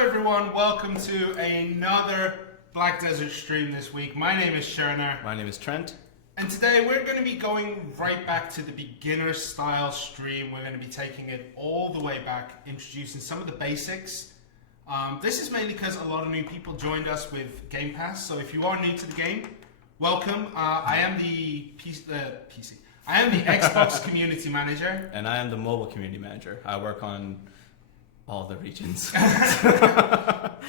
everyone, welcome to another Black Desert stream this week. My name is Shirna. My name is Trent. And today we're going to be going right back to the beginner style stream. We're going to be taking it all the way back, introducing some of the basics. This is mainly because a lot of new people joined us with Game Pass, so if you are new to the game, welcome. I am the I am the Xbox Community Manager. And I am the mobile community manager. I work on all the regions. But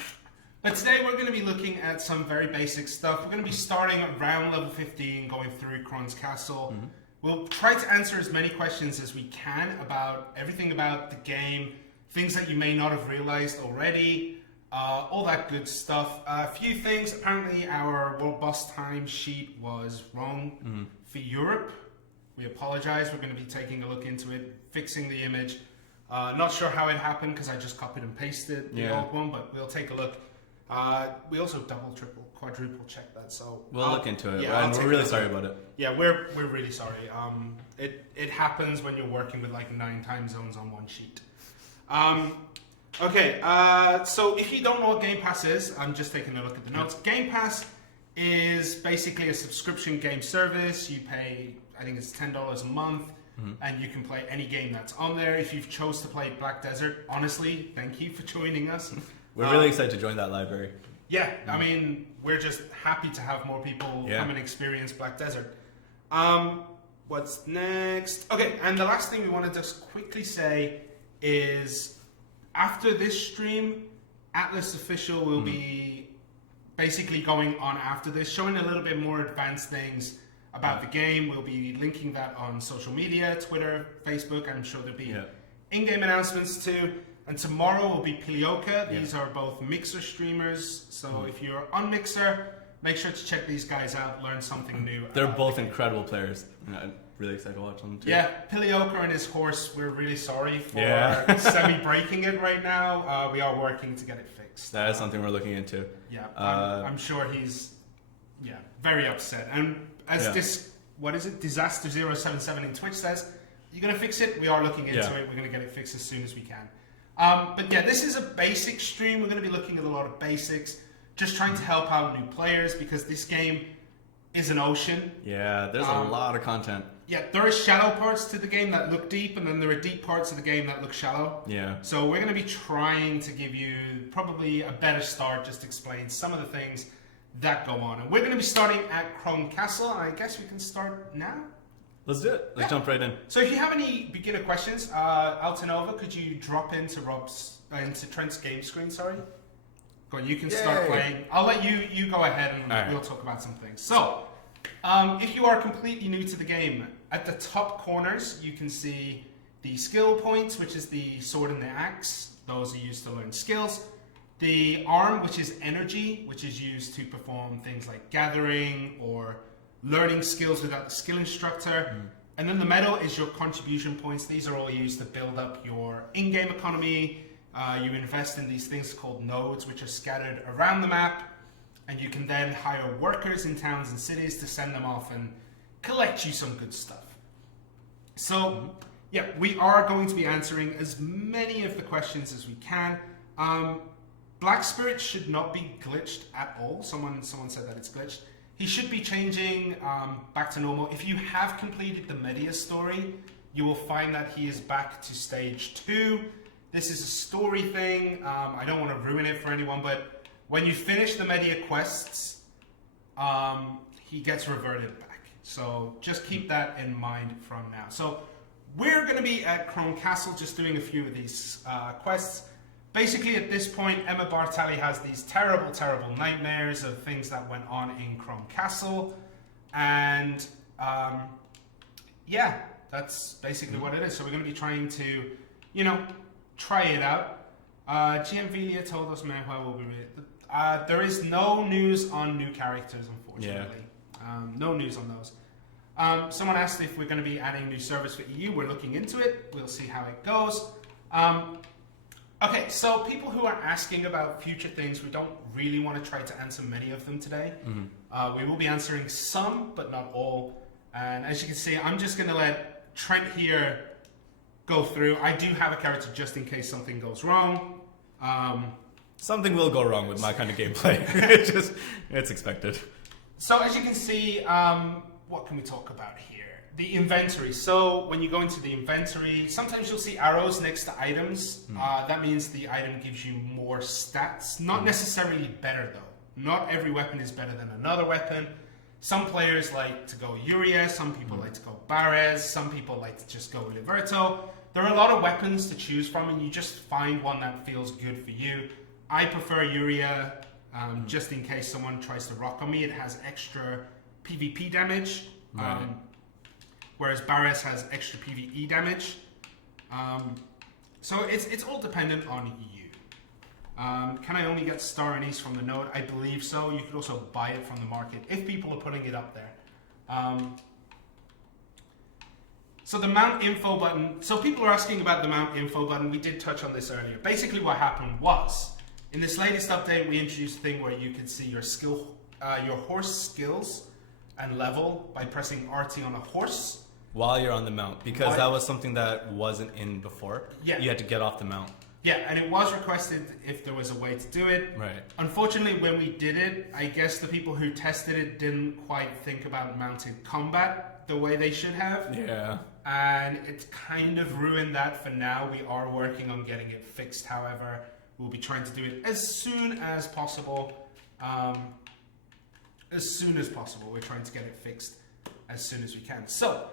today we're going to be looking at some very basic stuff. We're going to be starting around level 15, going through Kron's Castle. Mm-hmm. We'll try to answer as many questions as we can about everything about the game, things that you may not have realized already, all that good stuff. A few things. Apparently our World Boss time sheet was wrong for Europe. We apologize. We're going to be taking a look into it, fixing the image. Not sure how it happened because I just copied and pasted the old one, but we'll take a look. We also double, triple, quadruple check that, so we'll look into it. Yeah, and we're really sorry about it. Yeah, we're really sorry. It happens when you're working with like 9 time zones on one sheet. Okay, so if you don't know what Game Pass is, I'm just taking a look at the notes. Game Pass is basically a subscription game service. You pay, I think it's $10 a month, and you can play any game that's on there. If you've chose to play Black Desert, honestly, thank you for joining us. We're really excited to join that library. Yeah, I mean, we're just happy to have more people come and experience Black Desert. What's next? Okay, and the last thing we want to just quickly say is after this stream, Atlas Official will be basically going on after this, showing a little bit more advanced things about the game. We'll be linking that on social media, Twitter, Facebook. I'm sure there'll be in-game announcements too. And tomorrow will be Pilioka. These are both Mixer streamers. So if you're on Mixer, make sure to check these guys out, learn something new. They're both incredible players. I'm really excited to watch them too. Yeah, Pilioka and his horse, we're really sorry for semi-breaking it right now. We are working to get it fixed. That is something we're looking into. Yeah, I'm sure he's very upset. And as Disaster077 in Twitch says, you're going to fix it? We are looking into it. We're going to get it fixed as soon as we can. But yeah, this is a basic stream. We're going to be looking at a lot of basics, just trying to help out new players because this game is an ocean. Yeah, there's a lot of content. Yeah, there are shallow parts to the game that look deep, and then there are deep parts of the game that look shallow. Yeah. So we're going to be trying to give you probably a better start, just explain some of the things that go on. And we're going to be starting at Kron Castle, and I guess we can start now. Let's do it. Let's jump right in. So if you have any beginner questions, Altanova, could you drop into Trent's game screen, sorry? Go on, you can start playing. I'll let you go ahead and we'll talk about some things. So, if you are completely new to the game, at the top corners you can see the skill points, which is the sword and the axe. Those are used to learn skills. The arm, which is energy, which is used to perform things like gathering or learning skills without the skill instructor. And then the medal is your contribution points. These are all used to build up your in-game economy. You invest in these things called nodes, which are scattered around the map. And you can then hire workers in towns and cities to send them off and collect you some good stuff. So, yeah, we are going to be answering as many of the questions as we can. Black Spirit should not be glitched at all. Someone said that it's glitched. He should be changing back to normal. If you have completed the Media story, you will find that he is back to stage 2. This is a story thing. I don't want to ruin it for anyone, but when you finish the Media quests, he gets reverted back. So just keep that in mind from now. So we're going to be at Kron Castle just doing a few of these quests. Basically, at this point, Emma Bartali has these terrible, terrible nightmares of things that went on in Kron Castle. And, that's basically what it is. So we're going to be trying to, try it out. GM Velia told us Manhua will be... there is no news on new characters, unfortunately. No news on those. Someone asked if we're going to be adding new service for EU. We're looking into it. We'll see how it goes. Okay, so people who are asking about future things, we don't really want to try to answer many of them today. We will be answering some, but not all. And as you can see, I'm just going to let Trent here go through. I do have a character just in case something goes wrong. something will go wrong with my kind of gameplay. It's expected. So as you can see, what can we talk about here? The inventory. So when you go into the inventory, sometimes you'll see arrows next to items. That means the item gives you more stats. Not necessarily better though. Not every weapon is better than another weapon. Some players like to go Uria, some people like to go Barez, some people like to just go Liberto. There are a lot of weapons to choose from, and you just find one that feels good for you. I prefer Uria, just in case someone tries to rock on me. It has extra PvP damage, whereas Barez has extra PvE damage. So it's all dependent on you. Can I only get star anise from the node? I believe so. You could also buy it from the market if people are putting it up there. So the mount info button. So people are asking about the mount info button. We did touch on this earlier. Basically what happened was, in this latest update, we introduced a thing where you can see your horse skills and level by pressing RT on a horse. While you're on the mount, because that was something that wasn't in before. Yeah. You had to get off the mount. Yeah, and it was requested if there was a way to do it. Right. Unfortunately, when we did it, I guess the people who tested it didn't quite think about mounted combat the way they should have. Yeah. And it's kind of ruined that for now. We are working on getting it fixed, however. We'll be trying to do it as soon as possible. We're trying to get it fixed as soon as we can. So,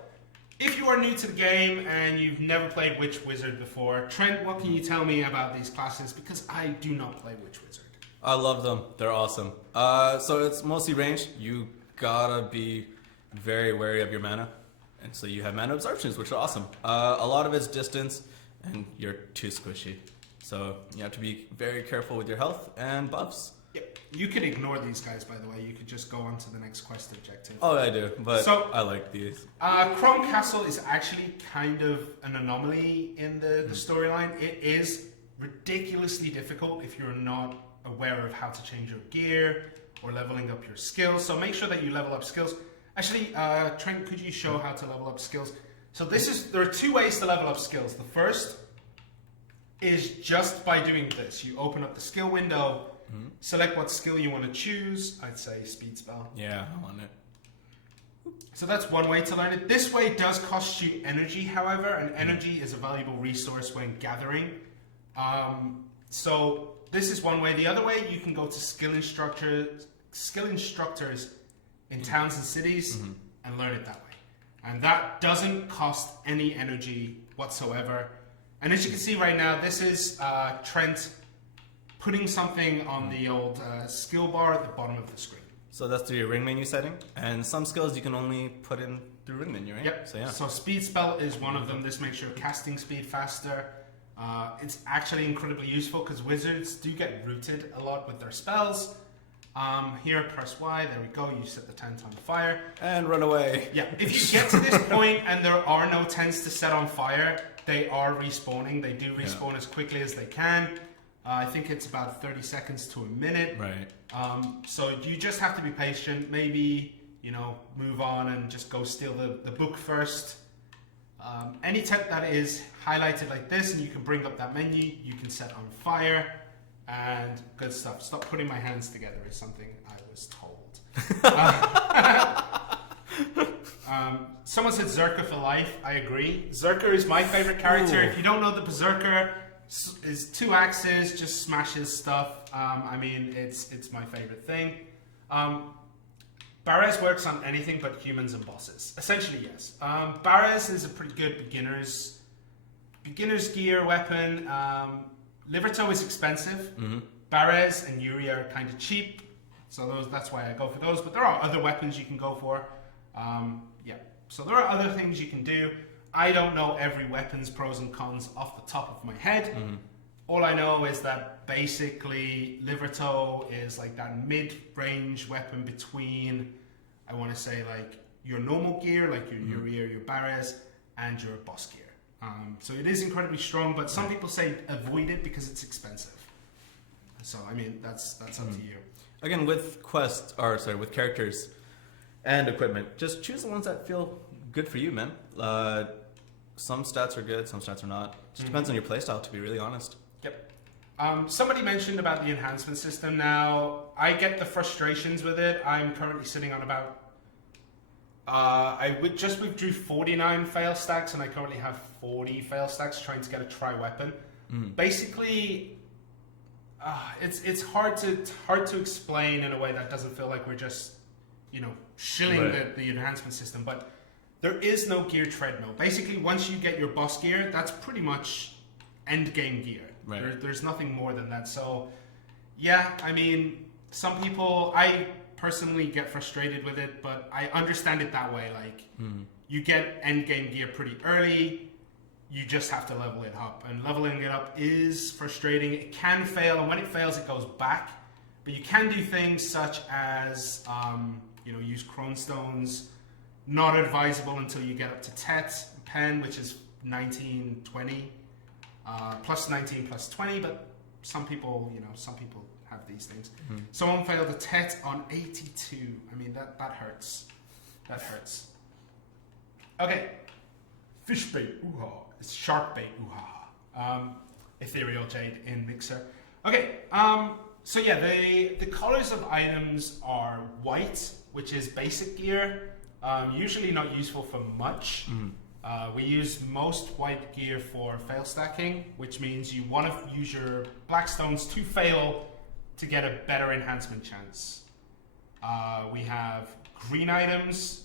if you are new to the game and you've never played Witch Wizard before, Trent, what can you tell me about these classes? Because I do not play Witch Wizard. I love them. They're awesome. So it's mostly ranged. You gotta be very wary of your mana. And so you have mana absorptions, which are awesome. A lot of it's distance, and you're too squishy. So you have to be very careful with your health and buffs. Yep. You could ignore these guys, by the way. You could just go on to the next quest objective. Oh, I do, but so, I like these. Chrome Castle is actually kind of an anomaly in the storyline. It is ridiculously difficult if you're not aware of how to change your gear or leveling up your skills. So make sure that you level up skills. Actually, Trent, could you show how to level up skills? So there are two ways to level up skills. The first is just by doing this. You open up the skill window, select what skill you want to choose. I'd say speed spell. Yeah, I want it. So that's one way to learn it. This way does cost you energy, however, and energy is a valuable resource when gathering. So this is one way. The other way, you can go to skill instructors in towns and cities and learn it that way. And that doesn't cost any energy whatsoever. And as you can see right now, this is Trent putting something on the old skill bar at the bottom of the screen. So that's through your ring menu setting, and some skills you can only put in through ring menu, right? Yep. So yeah. So speed spell is one of them. This makes your casting speed faster. It's actually incredibly useful because wizards do get rooted a lot with their spells. Here, press Y. There we go. You set the tent on fire and run away. Yeah. If you get to this point and there are no tents to set on fire, they are respawning. They do respawn as quickly as they can. I think it's about 30 seconds to a minute. Right. So you just have to be patient. Maybe, move on and just go steal the book first. Any tent that is highlighted like this and you can bring up that menu, you can set on fire. And good stuff. Stop putting my hands together is something I was told. Someone said Zerka for life. I agree. Zerka is my favorite character. Ooh. If you don't know, the Berserker is 2 axes, just smashes stuff. It's my favorite thing. Barez works on anything but humans and bosses. Essentially, yes. Barez is a pretty good beginner's gear weapon. Liberto is expensive. Barez and Yuri are kind of cheap, so that's why I go for those. But there are other weapons you can go for. So there are other things you can do. I don't know every weapon's pros and cons off the top of my head. All I know is that basically Liberto is like that mid-range weapon between, I want to say, like your normal gear, like your Yuri or your Barez, and your boss gear. So it is incredibly strong, but some people say avoid it because it's expensive. So that's up to you. Again, with with characters and equipment, just choose the ones that feel good for you, man. Some stats are good, some stats are not. Just depends on your playstyle, to be really honest. Yep. Somebody mentioned about the enhancement system. Now, I get the frustrations with it. I'm currently sitting on about... just withdrew 49 fail stacks, and I currently have 40 fail stacks trying to get a tri-weapon. Basically, it's hard to explain in a way that doesn't feel like we're just, shilling the enhancement system. But there is no gear treadmill. Basically, once you get your boss gear, that's pretty much end game gear. Right. There's nothing more than that. So, yeah, I mean, some people, I personally get frustrated with it, but I understand it that way. Like, you get end game gear pretty early, you just have to level it up. And leveling it up is frustrating. It can fail, and when it fails, it goes back. But you can do things such as, use crone stones. Not advisable until you get up to Tet Pen, which is 19, 20. Plus 19, plus 20, but some people have these things. Someone failed a Tet on 82. I mean, that hurts. That hurts. Okay. Fish bait, ooh-ha. It's shark bait, ooh-ha. Ethereal Jade in Mixer. Okay, so yeah, the colors of items are white, which is basic gear. Usually not useful for much. We use most white gear for fail stacking, which means you want to use your black stones to fail to get a better enhancement chance. We have green items,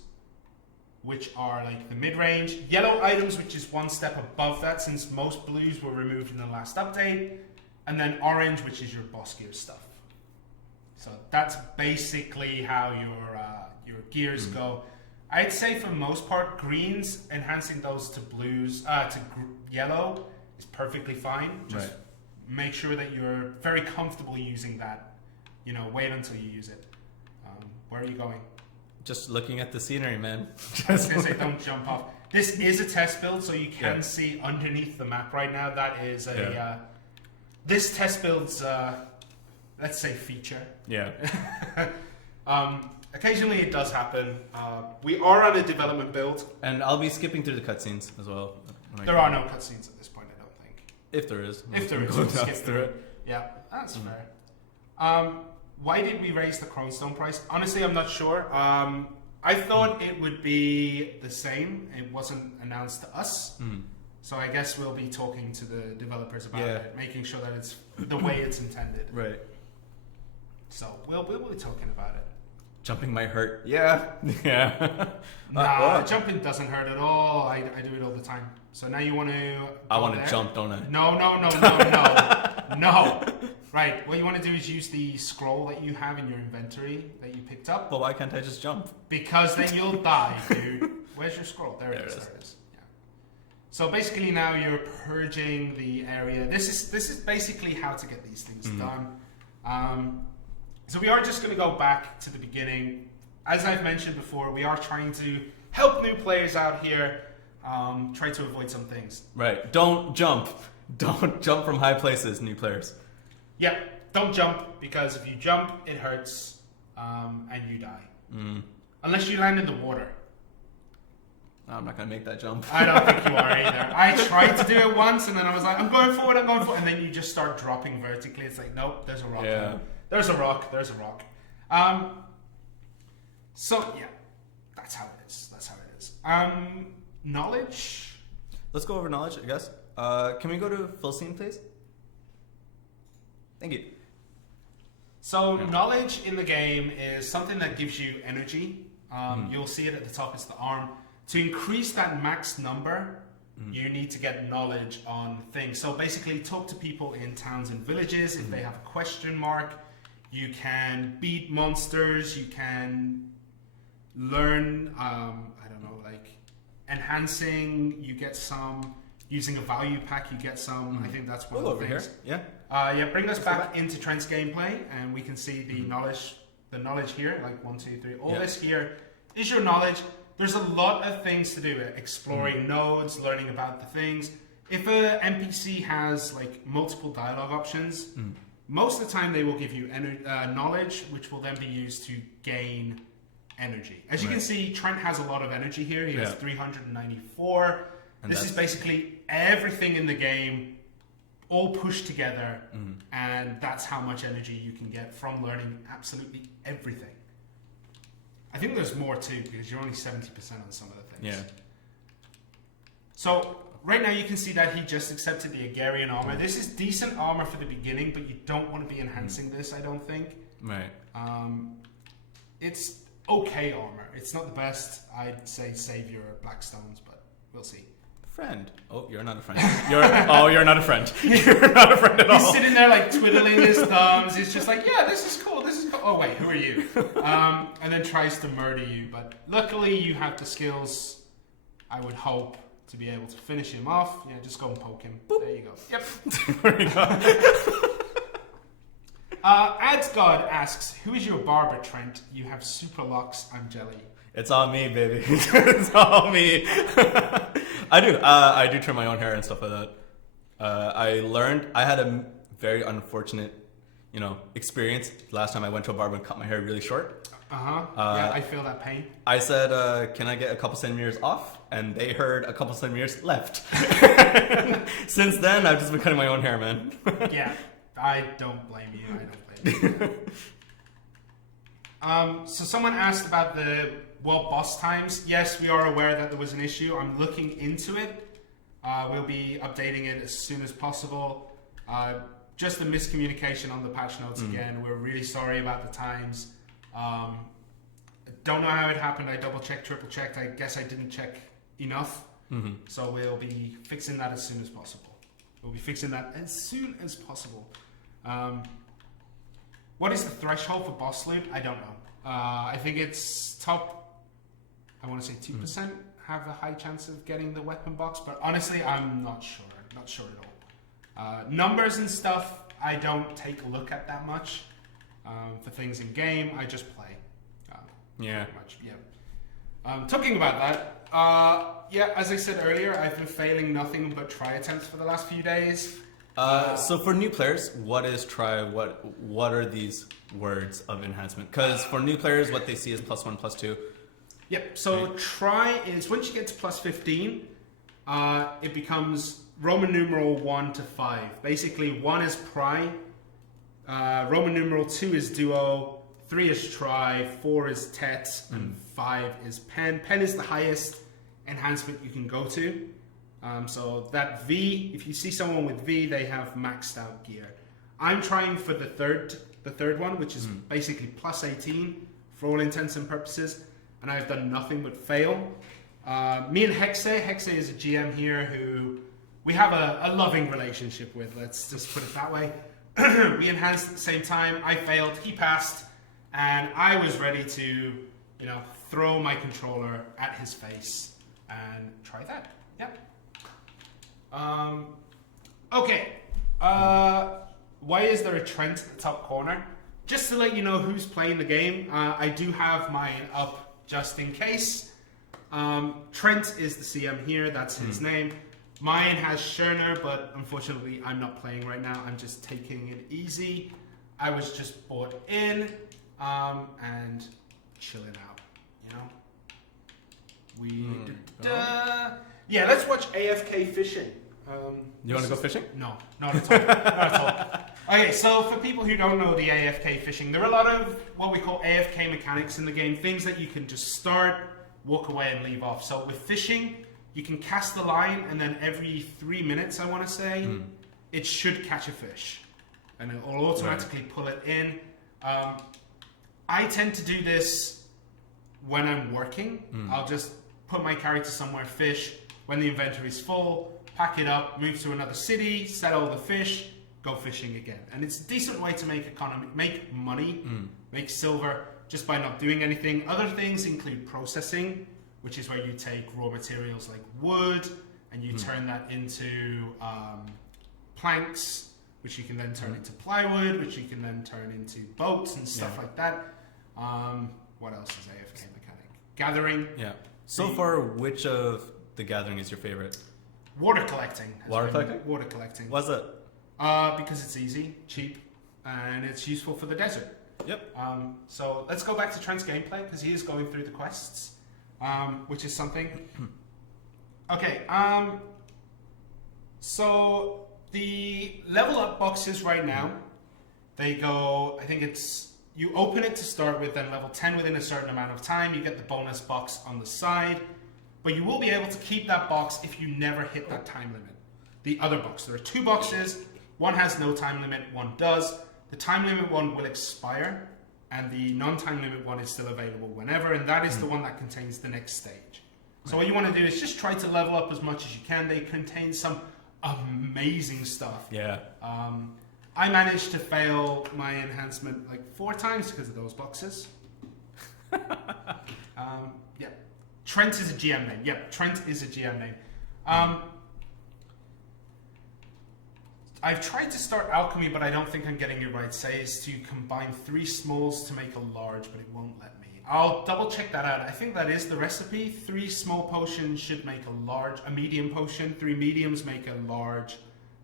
which are like the mid-range. Yellow items, which is one step above that, since most blues were removed in the last update. And then orange, which is your boss gear stuff. So that's basically how your gears go. I'd say for the most part, greens, enhancing those to blues, to yellow is perfectly fine. Just make sure that you're very comfortable using that. Wait until you use it. Where are you going? Just looking at the scenery, man. I was going to say, don't jump off. This is a test build, so you can see underneath the map right now. That is a... this test build's, let's say, feature. Yeah. Occasionally it does happen. We are on a development build. And I'll be skipping through the cutscenes as well. There are no cutscenes at this point, I don't think. If there is. We'll skip through it. Yeah, that's fair. Why did we raise the Cronestone price? Honestly, I'm not sure. I thought it would be the same. It wasn't announced to us. So I guess we'll be talking to the developers about it, making sure that it's the way it's intended. Right. So we'll be talking about it. Jumping might hurt. Yeah. Nah, jumping doesn't hurt at all. I do it all the time. So now you want to... I want to jump, don't I? No. No. Right, what you want to do is use the scroll that you have in your inventory that you picked up. But why can't I just jump? Because then you'll die, dude. Where's your scroll? There it is. Yeah. So basically now you're purging the area. This is basically how to get these things done. So we are just going to go back to the beginning. As I've mentioned before, we are trying to help new players out here, try to avoid some things. Right. Don't jump. Don't jump from high places, new players. Yeah, don't jump, because if you jump, it hurts, and you die. Unless you land in the water. I'm not going to make that jump. I don't think you are either. I tried to do it once, and then I was like, I'm going forward, and then you just start dropping vertically. It's like, nope, there's a rock. Yeah. There's a rock. So, yeah, that's how it is. Knowledge? Let's go over knowledge, I guess. Can we go to full scene, please? Thank you. So, knowledge in the game is something that gives you energy. You'll see it at the top, it's the arm. To increase that max number, you need to get knowledge on things. So basically, talk to people in towns and villages. If they have a question mark, you can beat monsters. You can learn, enhancing. You get some, using a value pack, you get some. I think that's one of the things. Here. Yeah. Bring us back into Trent's gameplay, and we can see the knowledge here, like 1, 2, 3. All this here is your knowledge. There's a lot of things to do. Exploring nodes, learning about the things. If a NPC has like multiple dialogue options, most of the time they will give you knowledge, which will then be used to gain energy. As you can see, Trent has a lot of energy here. He has 394. And this is basically everything in the game all push together, and that's how much energy you can get from learning absolutely everything. I think there's more too, because you're only 70% on some of the things. Yeah. So right now you can see that he just accepted the Agrarian armor. This is decent armor for the beginning, but you don't want to be enhancing this, I don't think. Right. It's okay armor. It's not the best. I'd say save your Blackstones, but we'll see. Friend. Oh, you're not a friend. You're not a friend. You're not a friend at all. He's sitting there like twiddling his thumbs. He's just like, yeah, this is cool. This is cool. Oh wait, who are you? And then tries to murder you. But luckily, you have the skills. I would hope to be able to finish him off. Yeah, just go and poke him. Boop. There you go. Yep. There you go. Adsgod asks, who is your barber, Trent? You have super locks. I'm jelly. It's all me, baby. It's all me. I do trim my own hair and stuff like that. I had a very unfortunate, experience last time I went to a barber and cut my hair really short. Yeah, I feel that pain. I said, can I get a couple centimeters off? And they heard a couple centimeters left. Since then, I've just been cutting my own hair, man. Yeah, I don't blame you. So someone asked about the boss times. Yes, we are aware that there was an issue. I'm looking into it. We'll be updating it as soon as possible. Just a miscommunication on the patch notes again. We're really sorry about the times. Don't know how it happened. I double checked, triple checked. I guess I didn't check enough. So we'll be fixing that as soon as possible. What is the threshold for boss loot? I don't know. I think it's top, I want to say 2% have a high chance of getting the weapon box, but honestly, I'm not sure. Not sure at all. Numbers and stuff, I don't take a look at that much. For things in game, I just play. Yeah. Pretty much, yeah. Talking about that, yeah, as I said earlier, I've been failing nothing but try attempts for the last few days. So for new players, what is try? What are these words of enhancement? Because for new players, what they see is +1, +2. Yep. So try is once you get to +15, it becomes Roman numeral 1 to 5. Basically, 1 is pry, Roman numeral 2 is duo, 3 is try, 4 is tet, and 5 is pen. Pen is the highest enhancement you can go to. So that V, if you see someone with V, they have maxed out gear. I'm trying for the third one, which is basically +18 for all intents and purposes, and I've done nothing but fail. Me and Hexe is a GM here who we have a loving relationship with, let's just put it that way. We enhanced at the same time. I failed, he passed, and I was ready to, throw my controller at his face and try that. Yep. Okay. Why is there a Trent at the top corner? Just to let you know who's playing the game, I do have mine up just in case. Trent is the CM here, that's his name. Mine has Shirna, but unfortunately I'm not playing right now. I'm just taking it easy. I was just bought in and chilling out, Yeah, let's watch AFK Fishing. You want to go fishing? No, not at all. Not at all. Okay, so for people who don't know the AFK Fishing, there are a lot of what we call AFK mechanics in the game, things that you can just start, walk away and leave off. So with fishing, you can cast the line and then every 3 minutes, I want to say, it should catch a fish. And it will automatically pull it in. I tend to do this when I'm working. I'll just put my character somewhere, fish. When the inventory is full, pack it up, move to another city, settle the fish, go fishing again. And it's a decent way to make money, make silver, just by not doing anything. Other things include processing, which is where you take raw materials like wood and you turn that into planks, which you can then turn into plywood, which you can then turn into boats and stuff like that. What else is AFK mechanic? Gathering. Yeah. So far, which of the gathering is your favorite? Water collecting. Water collecting? Water collecting. What's that? Because it's easy, cheap, and it's useful for the desert. Yep. So let's go back to Trent's gameplay, because he is going through the quests, which is something. Okay, so the level up boxes right now, they go, I think it's, you open it to start with, then level 10 within a certain amount of time, you get the bonus box on the side, but you will be able to keep that box if you never hit that time limit. The other box, there are 2 boxes, one has no time limit, one does. The time limit one will expire, and the non-time limit one is still available whenever, and that is the one that contains the next stage. So what you want to do is just try to level up as much as you can. They contain some amazing stuff. Yeah. I managed to fail my enhancement like 4 times because of those boxes. Yeah. Trent is a GM name. Yeah, Trent is a GM name. I've tried to start alchemy, but I don't think I'm getting it right. Say is to combine 3 smalls to make a large, but it won't let me. I'll double check that out. I think that is the recipe. 3 small potions should make a medium potion. 3 mediums make a large.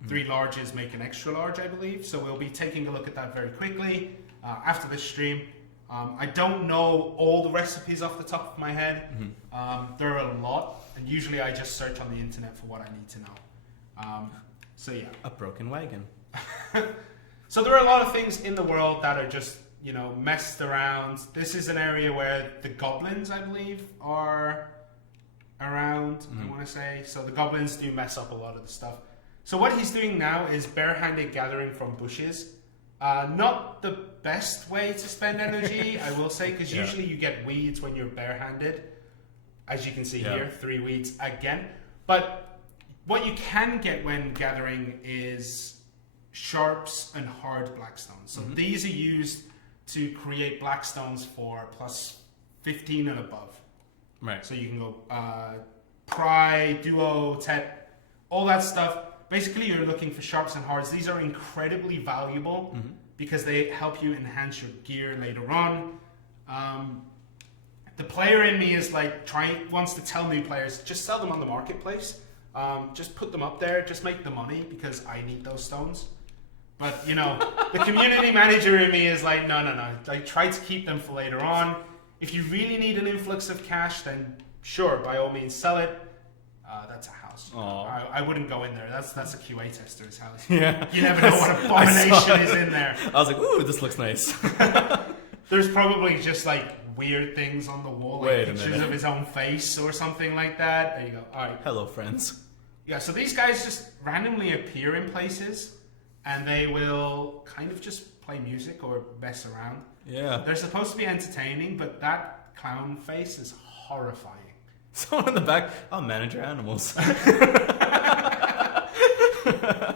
3 larges make an extra large, I believe. So we'll be taking a look at that very quickly after this stream. I don't know all the recipes off the top of my head. There are a lot, and usually I just search on the internet for what I need to know. So yeah. A broken wagon. So there are a lot of things in the world that are just, you know, messed around. This is an area where the goblins, I believe, are around, I want to say. So the goblins do mess up a lot of the stuff. So what he's doing now is barehanded gathering from bushes. Not the best way to spend energy, I will say, because usually you get weeds when you're barehanded. As you can see here, 3 weeds again. But what you can get when gathering is sharps and hard blackstones. So these are used to create blackstones for plus 15 and above. Right. So you can go pry, duo, tet, all that stuff. Basically, you're looking for sharps and hards. These are incredibly valuable because they help you enhance your gear later on. The player in me is like wants to tell new players, just sell them on the marketplace. Just put them up there, just make the money because I need those stones. But you know, the community manager in me is like, no. Like, try to keep them for later on. If you really need an influx of cash, then sure, by all means, sell it. That's a house. I wouldn't go in there. That's a QA tester's house. Yeah. You never know what abomination is in there. I was like, ooh, this looks nice. There's probably just like weird things on the wall, like pictures minute. of his own face or something like that. There you go. All right. Hello, friends. Yeah, so these guys just randomly appear in places, and they will kind of just play music or mess around. Yeah. They're supposed to be entertaining, but that clown face is horrifying. Someone in the back, I'll manage your animals.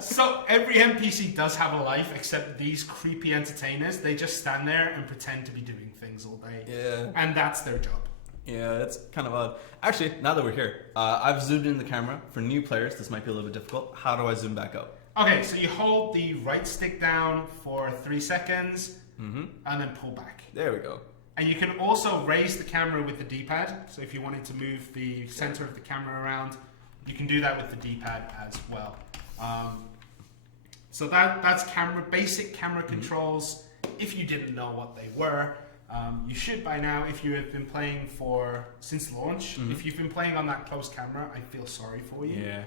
So every NPC does have a life, except these creepy entertainers. They just stand there and pretend to be doing things all day. Yeah. And that's their job. Yeah, it's kind of odd. Actually, now that we're here, I've zoomed in the camera. For new players, this might be a little bit difficult. How do I zoom back out? Okay, so you hold the right stick down for 3 seconds, and then pull back. There we go. And you can also raise the camera with the D-pad. So if you wanted to move the center of the camera around, you can do that with the D-pad as well. So that's basic camera controls. If you didn't know what they were, you should by now. If you have been playing since launch, if you've been playing on that close camera, I feel sorry for you. Yeah.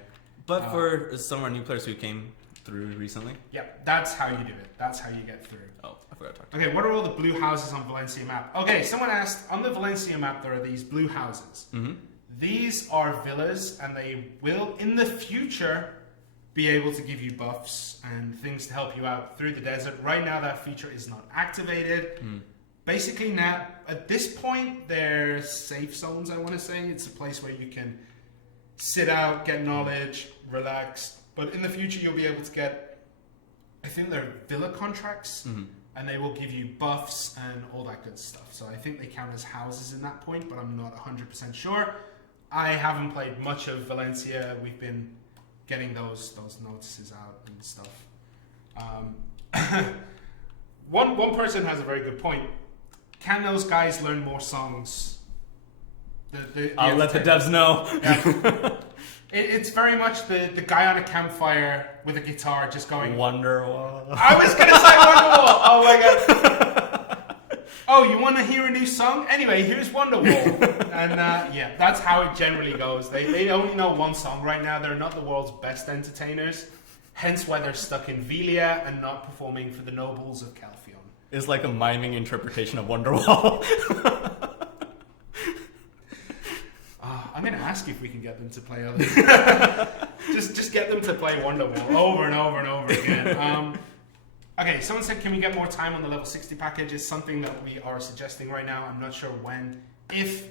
But for some of our new players who came through recently. Yeah, that's how you do it. That's how you get through. Oh, I forgot to talk Okay, what are all the blue houses on Valencia map? Okay, someone asked, on the Valencia map there are these blue houses. These are villas, and they will, in the future, be able to give you buffs and things to help you out through the desert. Right now that feature is not activated. Basically now, at this point, they're safe zones, I want to say. It's a place where you can sit out, get knowledge, relax. But in the future, you'll be able to get, I think they're villa contracts, and they will give you buffs and all that good stuff. So I think they count as houses in that point, but I'm not 100% sure. I haven't played much of Valencia. We've been getting those notices out and stuff. One person has a very good point. Can those guys learn more songs? I'll let the devs know. Yeah. It's very much the guy on a campfire with a guitar just going Wonderwall. I was going to say Wonderwall. Oh my god. Oh, you want to hear a new song? Anyway, here's Wonderwall. And yeah, that's how it generally goes. They only know one song right now. They're not the world's best entertainers. Hence why they're stuck in Velia and not performing for the nobles of Calphion. It's like a miming interpretation of Wonderwall. I'm going to ask if we can get them to play others. just get them to play Wonderwall over and over and over again. Okay, someone said, can we get more time on the level 60 package? It's something that we are suggesting right now. I'm not sure when, if,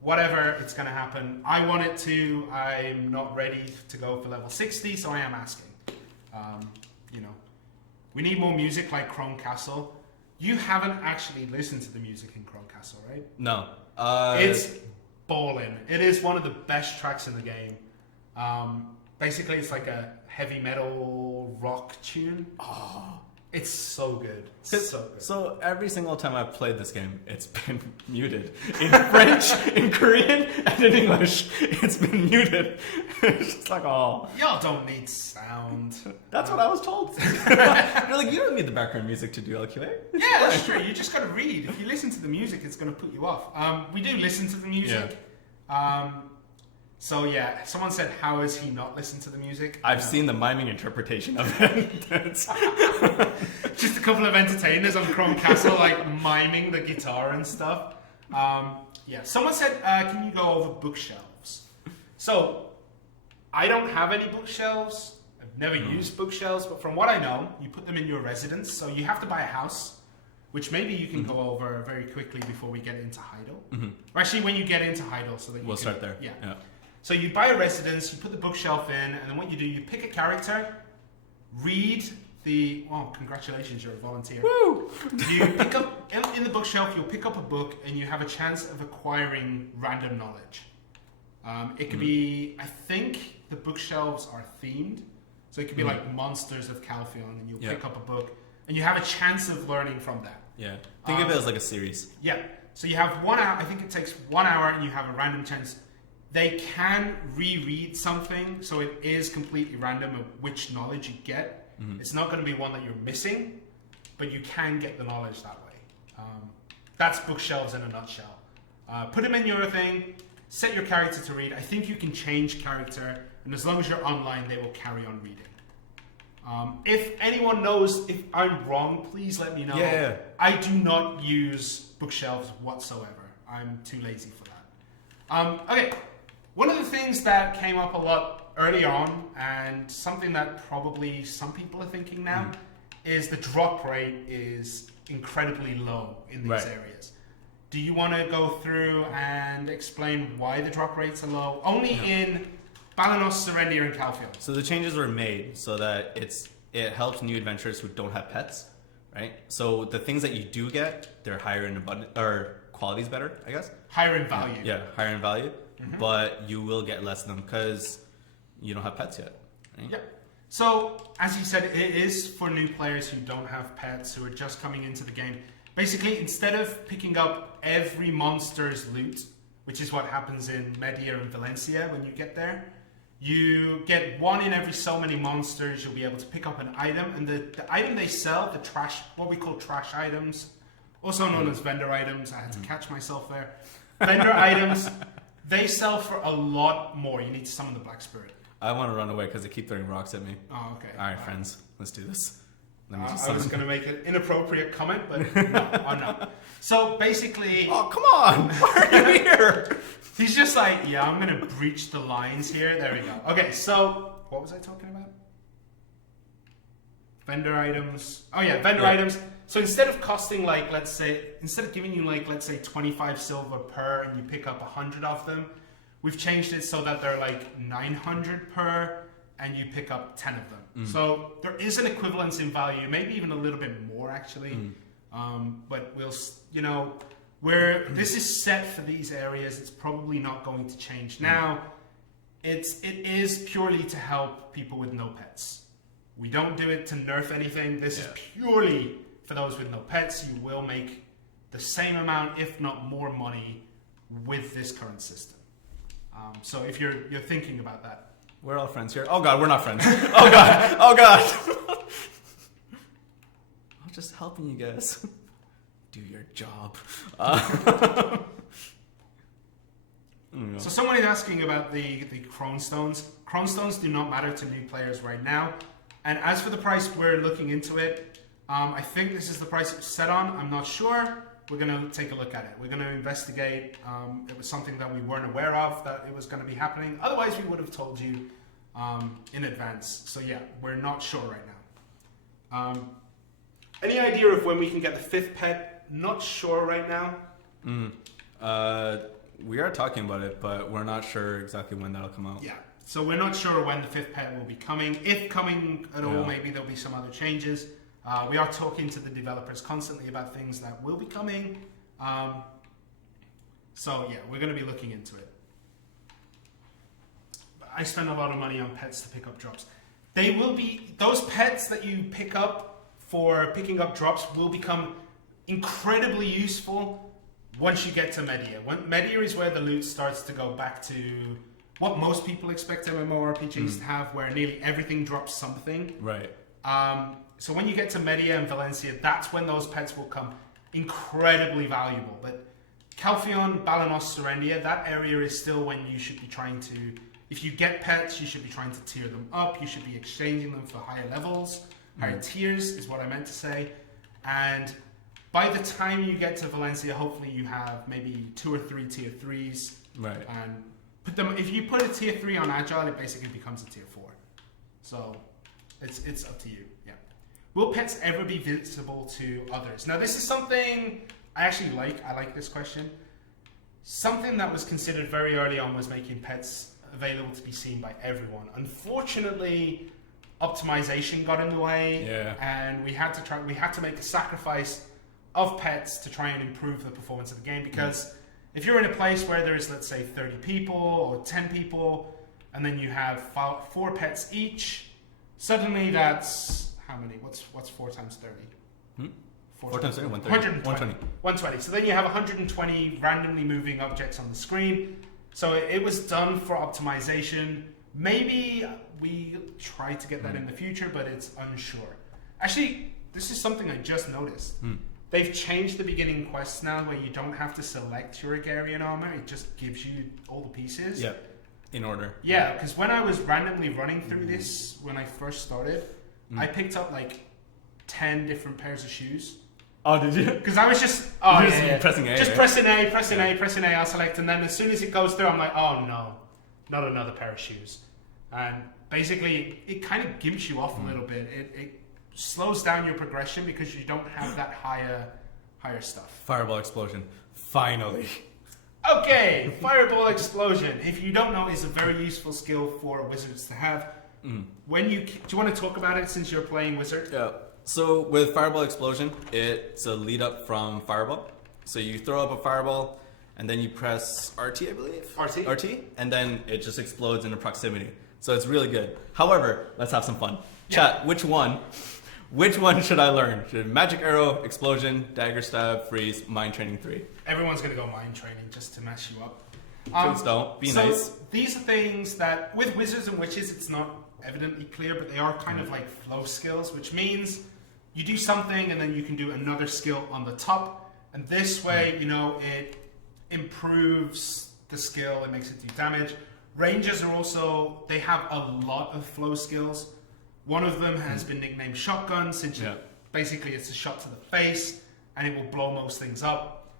whatever, it's going to happen. I want it to. I'm not ready to go for level 60, so I am asking. You know, we need more music like Chrome Castle. You haven't actually listened to the music in Chrome Castle, right? No. It's ballin'. It is one of the best tracks in the game. Basically, it's like a heavy metal rock tune. Oh, it's so good. So good. So every single time I've played this game, it's been muted. In French, in Korean, and in English, it's been muted. It's just like, oh. Y'all don't need sound. That's what I was told. You're like, you don't need the background music to do LQA. Yeah, that's true. You just got to read. If you listen to the music, it's going to put you off. We do listen to the music. Yeah. So yeah, someone said, how has he not listened to the music? I've seen the miming interpretation of it. Just a couple of entertainers on Chrome Castle, like miming the guitar and stuff. Yeah, someone said, can you go over bookshelves? So, I don't have any bookshelves. I've never used bookshelves, but from what I know, you put them in your residence. So you have to buy a house, which maybe you can go over very quickly before we get into Heidel. Or actually, when you get into Heidel, so that you we'll start there. Yeah. So you buy a residence, you put the bookshelf in, and then what you do, you pick a character, read the... Oh, congratulations, you're a volunteer. Woo! You pick up... In the bookshelf, you'll pick up a book, and you have a chance of acquiring random knowledge. It could be... I think the bookshelves are themed. So it could be like Monsters of Calphion, and you'll pick up a book, and you have a chance of learning from that. Yeah. Think of it as like a series. Yeah. So you have 1 hour... I think it takes 1 hour, and you have a random chance... They can reread something, so it is completely random of which knowledge you get. It's not going to be one that you're missing, but you can get the knowledge that way. That's bookshelves in a nutshell. Put them in your thing, set your character to read. I think you can change character, and as long as you're online, they will carry on reading. If anyone knows if I'm wrong, please let me know. Yeah. I do not use bookshelves whatsoever. I'm too lazy for that. Okay. One of the things that came up a lot early on, and something that probably some people are thinking now, is the drop rate is incredibly low in these areas. Do you want to go through and explain why the drop rates are low? Only in Balanos, Serendia, and Calphion. So the changes were made so that it helps new adventurers who don't have pets, right? So the things that you do get, they're higher in abundance, or quality's better, I guess. Higher in value. Yeah, higher in value. But you will get less of them because you don't have pets yet. Right? Yep. So, as you said, it is for new players who don't have pets, who are just coming into the game. Basically, instead of picking up every monster's loot, which is what happens in Media and Valencia when you get there, you get one in every so many monsters. You'll be able to pick up an item, and the item they sell, the trash, what we call trash items, also known as vendor items. I had to catch myself there. Vendor items. They sell for a lot more. You need to summon the Black Spirit. I want to run away because they keep throwing rocks at me. Oh, okay. All right, friends. Let's do this. Let me just I was going to make an inappropriate comment, but no, I'm not. So basically... Oh, come on! Why are you here? He's just like, yeah, I'm going to breach the lines here. There we go. Okay, so... What was I talking about? Vendor items. Oh, yeah, vendor items. So instead of costing like, let's say, instead of giving you like, let's say 25 silver per and you pick up 100 of them, we've changed it so that they're like 900 per and you pick up 10 of them. So there is an equivalence in value, maybe even a little bit more actually. But we'll, you know, where this is set for these areas, it's probably not going to change. Now, it is purely to help people with no pets. We don't do it to nerf anything. This is purely for those with no pets. You will make the same amount, if not more money, with this current system. So if you're thinking about that. We're all friends here. Oh God, we're not friends. Oh God, oh God. I'm just helping you guys. Do your job. So someone is asking about the Crone Stones. Crone Stones do not matter to new players right now. And as for the price, we're looking into it. I think this is the price it's set on. I'm not sure. We're going to take a look at it. We're going to investigate. It was something that we weren't aware of, that it was going to be happening. Otherwise, we would have told you in advance. So yeah, we're not sure right now. Any idea of when we can get the 5th pet? Not sure right now. We are talking about it, but we're not sure exactly when that'll come out. Yeah, so we're not sure when the 5th pet will be coming. If coming at all, maybe there'll be some other changes. We are talking to the developers constantly about things that will be coming. So yeah, we're going to be looking into it. I spend a lot of money on pets to pick up drops. They will be, those pets that you pick up for picking up drops will become incredibly useful once you get to Media. Media is where the loot starts to go back to what most people expect MMORPGs to have, where nearly everything drops something. Right. So when you get to Media and Valencia, that's when those pets will come incredibly valuable. But Calpheon, Balanos, Serendia, that area is still when you should be trying to, if you get pets, you should be trying to tier them up. You should be exchanging them for higher levels, higher tiers is what I meant to say. And by the time you get to Valencia, hopefully you have maybe 2 or 3 tier 3s. Right. And put them, if you put a tier 3 on Agile, it basically becomes a tier 4. So it's up to you. Yeah. Will pets ever be visible to others? Now this is something I actually like. I like this question. Something that was considered very early on was making pets available to be seen by everyone. Unfortunately, optimization got in the way, and we had to make a sacrifice of pets to try and improve the performance of the game, because if you're in a place where there's, let's say, 30 people or 10 people, and then you have 4 pets each, suddenly that's how many? What's 4 times 30? 4 times 30? 120. 120. So then you have 120 randomly moving objects on the screen. So it was done for optimization. Maybe we try to get that in the future, but it's unsure. Actually, this is something I just noticed. They've changed the beginning quests now, where you don't have to select your Agarian armor. It just gives you all the pieces. Yeah, in order. Yeah, because when I was randomly running through this, when I first started, I picked up like 10 different pairs of shoes. Oh, did you? Because I was just pressing A. Just pressing A, pressing A, I'll select, and then as soon as it goes through, I'm like, oh no, not another pair of shoes. And basically, it kind of gimps you off a little bit. It slows down your progression because you don't have that higher stuff. Fireball explosion. Finally. Okay, Fireball Explosion. If you don't know, is a very useful skill for wizards to have. When do you want to talk about it since you're playing wizard? Yeah. So with Fireball Explosion, it's a lead up from Fireball. So you throw up a fireball, and then you press RT, I believe. RT, and then it just explodes into proximity. So it's really good. However, let's have some fun. Yeah. Chat, which one should I learn? Should Magic Arrow, Explosion, Dagger Stab, Freeze, Mind Training 3? Everyone's going to go Mind Training just to mess you up. Please don't. Be nice. These are things that, with Wizards and Witches, it's not evidently clear, but they are kind of like flow skills, which means you do something and then you can do another skill on the top. And this way, it improves the skill, it makes it do damage. Rangers are also, they have a lot of flow skills. One of them has been nicknamed Shotgun, since basically it's a shot to the face and it will blow most things up.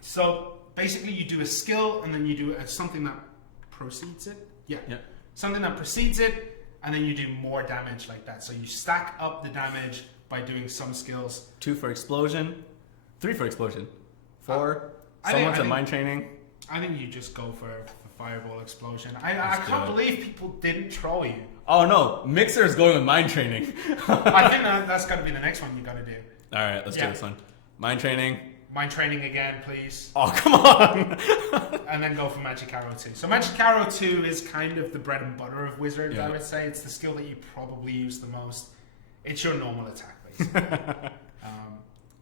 So basically you do a skill and then you do something that precedes it. Something that precedes it, and then you do more damage like that. So you stack up the damage by doing some skills. 2 for Explosion. 3 for Explosion. 4. Someone to Mind Training. I think you just go for Fireball Explosion. I can't believe people didn't troll you. Oh no, Mixer is going with Mind Training. I think that's got to be the next one you got to do. Alright, let's do this one. Mind Training. Mind Training again, please. Oh, come on! And then go for Magic Arrow 2. So Magic Arrow 2 is kind of the bread and butter of Wizards, I would say. It's the skill that you probably use the most. It's your normal attack, basically.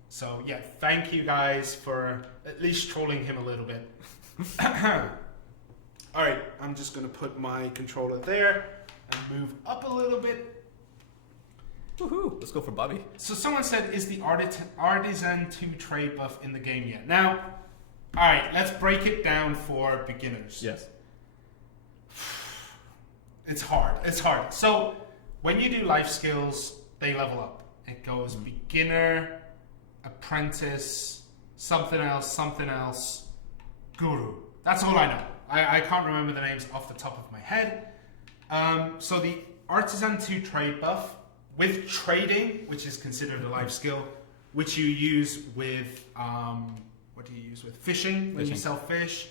So, yeah, thank you guys for at least trolling him a little bit. Alright, I'm just going to put my controller there and move up a little bit. Woohoo! Let's go for Bobby. So someone said, is the Artisan 2 trade buff in the game yet? Now, alright, let's break it down for beginners. Yes. It's hard. So, when you do life skills, they level up. It goes beginner, apprentice, something else, guru. That's all I know. I can't remember the names off the top of my head. So the Artisan 2 trade buff with trading, which is considered a life skill, which you use with, what do you use with? Fishing, when you sell fish.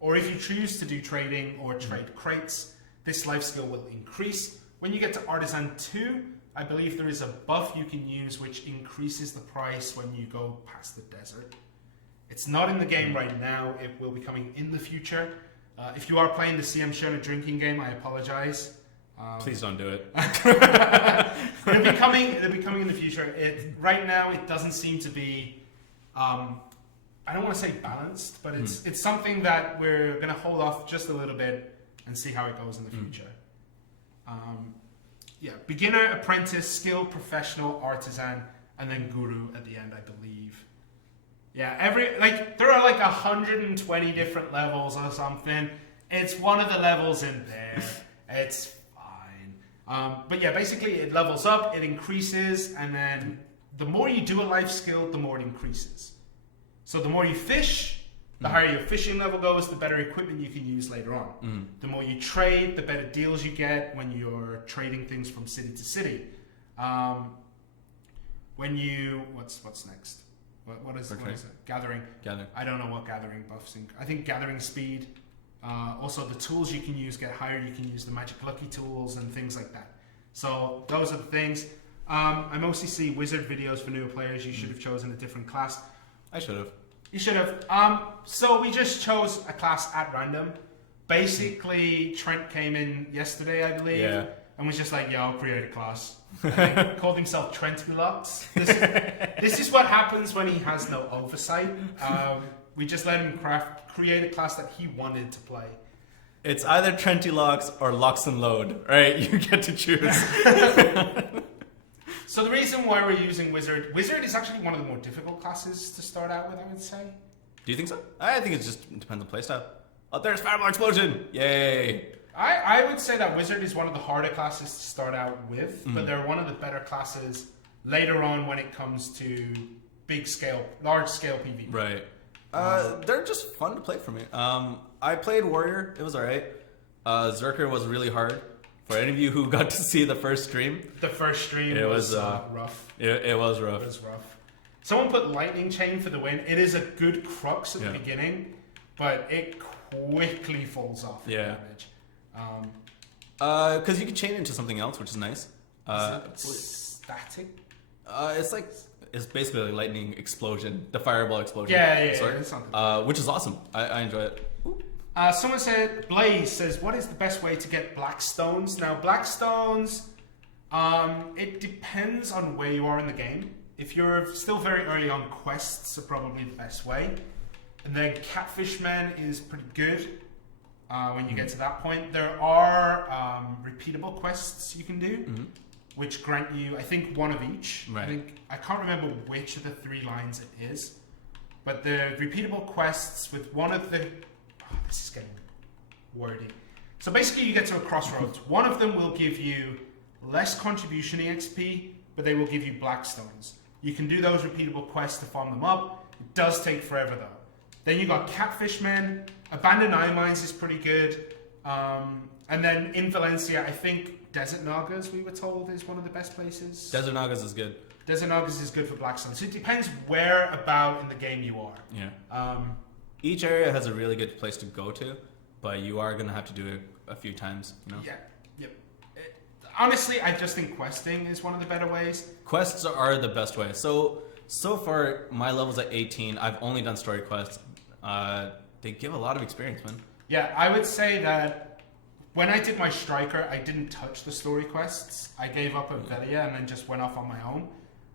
Or if you choose to do trading or trade crates, this life skill will increase. When you get to Artisan 2, I believe there is a buff you can use which increases the price when you go past the desert. It's not in the game right now. It will be coming in the future. If you are playing the CM Shirna drinking game, I apologize. Please don't do it. It'll be coming in the future. Right now, it doesn't seem to be, I don't want to say balanced, but it's something that we're going to hold off just a little bit and see how it goes in the future. Yeah, beginner, apprentice, skilled, professional, artisan, and then guru at the end, I believe. Yeah, there are like 120 different levels or something. It's one of the levels in there. It's fine. But yeah, basically it levels up, it increases, and then the more you do a life skill, the more it increases. So the more you fish, the higher your fishing level goes, the better equipment you can use later on. The more you trade, the better deals you get when you're trading things from city to city. What's next? What is it? Gathering. I don't know what gathering buffs. I think gathering speed. Also, the tools you can use get higher. You can use the magic lucky tools and things like that. So those are the things. I mostly see wizard videos for newer players. You should have chosen a different class. I should have. You should have. So we just chose a class at random. Basically, Trent came in yesterday, I believe. Yeah. And was just like, yeah, I'll create a class. And called himself Trent Deluxe. This is what happens when he has no oversight. We just let him create a class that he wanted to play. It's either Trent Deluxe or Locks and Load, right? You get to choose. So the reason why we're using Wizard is actually one of the more difficult classes to start out with, I would say. Do you think so? I think it just depends on playstyle. Oh, there's Fireball Explosion! Yay! I would say that Wizard is one of the harder classes to start out with, but they're one of the better classes later on when it comes to large scale PvP. Right. They're just fun to play for me. I played Warrior. It was alright. Zerker was really hard. For any of you who got to see the first stream. The first stream was rough. It was rough. It was rough. Someone put Lightning Chain for the win. It is a good crux at the beginning, but it quickly falls off the damage. Because you can chain into something else, which is nice. Is it static? It's basically like lightning explosion, the fireball explosion. Yeah. Which is awesome. I enjoy it. Someone said, Blaze says, what is the best way to get black stones? Now, black stones, it depends on where you are in the game. If you're still very early on, quests are probably the best way. And then Catfishman is pretty good when you get to that point. There are repeatable quests you can do, which grant you, I think, one of each. Right. I can't remember which of the 3 lines it is. But the repeatable quests with one of the... this is getting wordy. So basically you get to a crossroads. One of them will give you less contribution EXP, but they will give you black stones. You can do those repeatable quests to farm them up. It does take forever though. Then you got Catfishmen. Abandoned Iron Mines is pretty good. And then in Valencia, I think Desert Nagas, we were told, is one of the best places. Desert Nagas is good. Desert Nagas is good for black stones. So it depends where about in the game you are. Yeah. Each area has a really good place to go to, but you are going to have to do it a few times, you know? Yeah. Yep. Honestly, I just think questing is one of the better ways. Quests are the best way. So far, my level's at 18. I've only done story quests. They give a lot of experience, man. Yeah, I would say that when I did my Striker, I didn't touch the story quests. I gave up at Velia and then just went off on my own.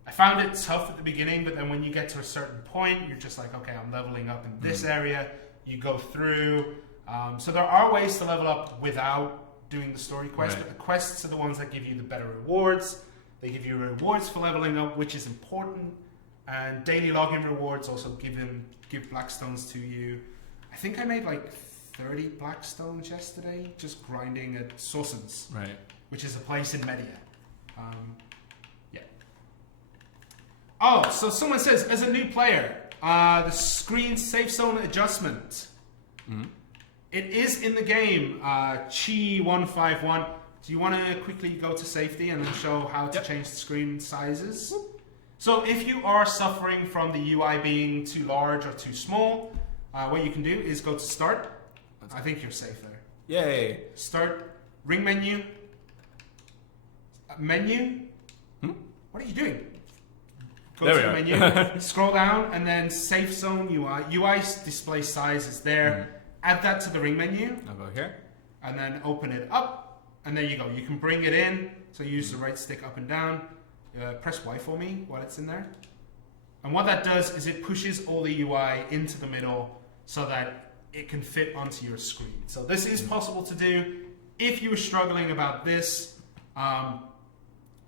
I found it tough at the beginning, but then when you get to a certain point, you're just like, okay, I'm leveling up in this area. You go through. So there are ways to level up without doing the story quests, but the quests are the ones that give you the better rewards. They give you rewards for leveling up, which is important. And daily login rewards also give black stones to you. I think I made like 30 black stones yesterday, just grinding at Sorsons, which is a place in Media. Yeah. Oh, so someone says, as a new player, the screen safe zone adjustment. It is in the game, Chi151. Do you want to quickly go to safety and then show how to change the screen sizes? So if you are suffering from the UI being too large or too small, what you can do is go to Start. I think you're safe there. Yay. Start, ring menu. Menu? What are you doing? Go to the menu, scroll down, and then Safe Zone UI. UI display size is there. Add that to the ring menu. I'll go here. And then open it up. And there you go. You can bring it in. So use the right stick up and down. Press Y for me while it's in there. And what that does is it pushes all the UI into the middle so that it can fit onto your screen. So this is possible to do. If you were struggling about this,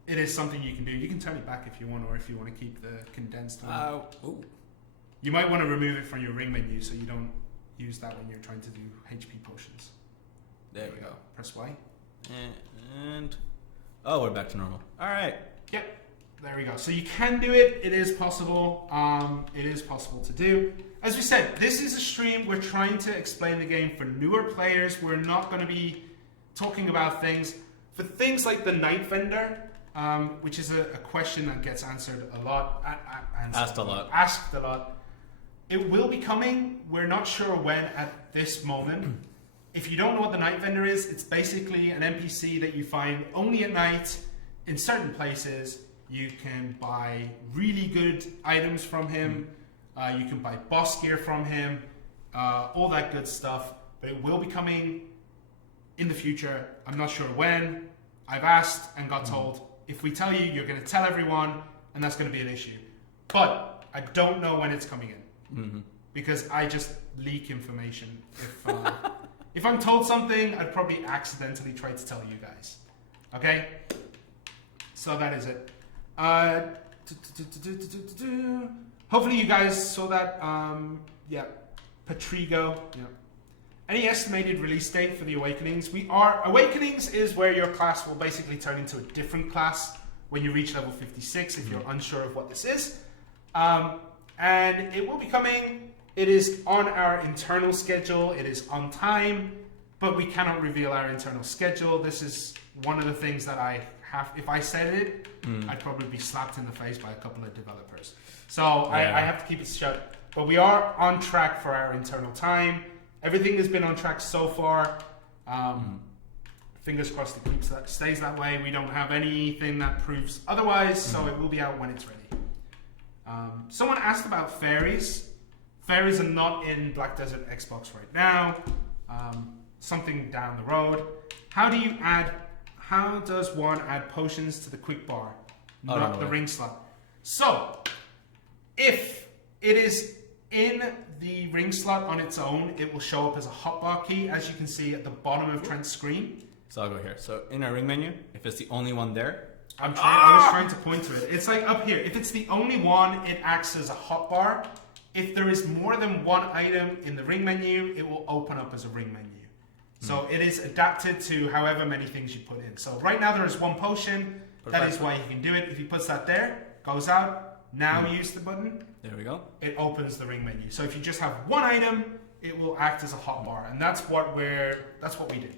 it is something you can do. You can turn it back if you want, or if you want to keep the condensed one. You might want to remove it from your ring menu so you don't use that when you're trying to do HP potions. There we go. Press Y. And oh, we're back to normal. All right. Yep. There we go. So you can do it. It is possible. It is possible to do. As we said, this is a stream. We're trying to explain the game for newer players. We're not going to be talking about things. For things like the Night Vendor, which is a question that gets answered a lot. Asked a lot. It will be coming. We're not sure when at this moment. If you don't know what the Night Vendor is, it's basically an NPC that you find only at night in certain places. You can buy really good items from him. You can buy boss gear from him. All that good stuff. But it will be coming in the future. I'm not sure when. I've asked and got told, if we tell you, you're going to tell everyone, and that's going to be an issue. But I don't know when it's coming in. Because I just leak information. If I'm told something, I'd probably accidentally try to tell you guys. Okay? So that is it. Hopefully you guys saw that. Yeah. Patrigo. Yeah. Any estimated release date for the Awakenings? Awakenings is where your class will basically turn into a different class when you reach level 56 if you're unsure of what this is. And it will be coming. It is on our internal schedule. It is on time, but we cannot reveal our internal schedule. This is one of the things that I have. If I said it, I'd probably be slapped in the face by a couple of developers. So I have to keep it shut. But we are on track for our internal time. Everything has been on track so far. Fingers crossed it stays that way. We don't have anything that proves otherwise, so it will be out when it's ready. Someone asked about fairies. Fairies are not in Black Desert Xbox right now. Something down the road. How does one add potions to the quick bar? Not the ring slot. So, if it is in the ring slot on its own, it will show up as a hotbar key, as you can see at the bottom of Trent's screen. So I'll go here. So in our ring menu, if it's the only one there, I was trying to point to it. It's like up here. If it's the only one, it acts as a hotbar. If there is more than one item in the ring menu, it will open up as a ring menu. So it is adapted to however many things you put in. So right now there is one potion. Perfect. That is why he can do it. If he puts that there, goes out, now use the button. There we go. It opens the ring menu. So if you just have one item, it will act as a hotbar. And that's what we do.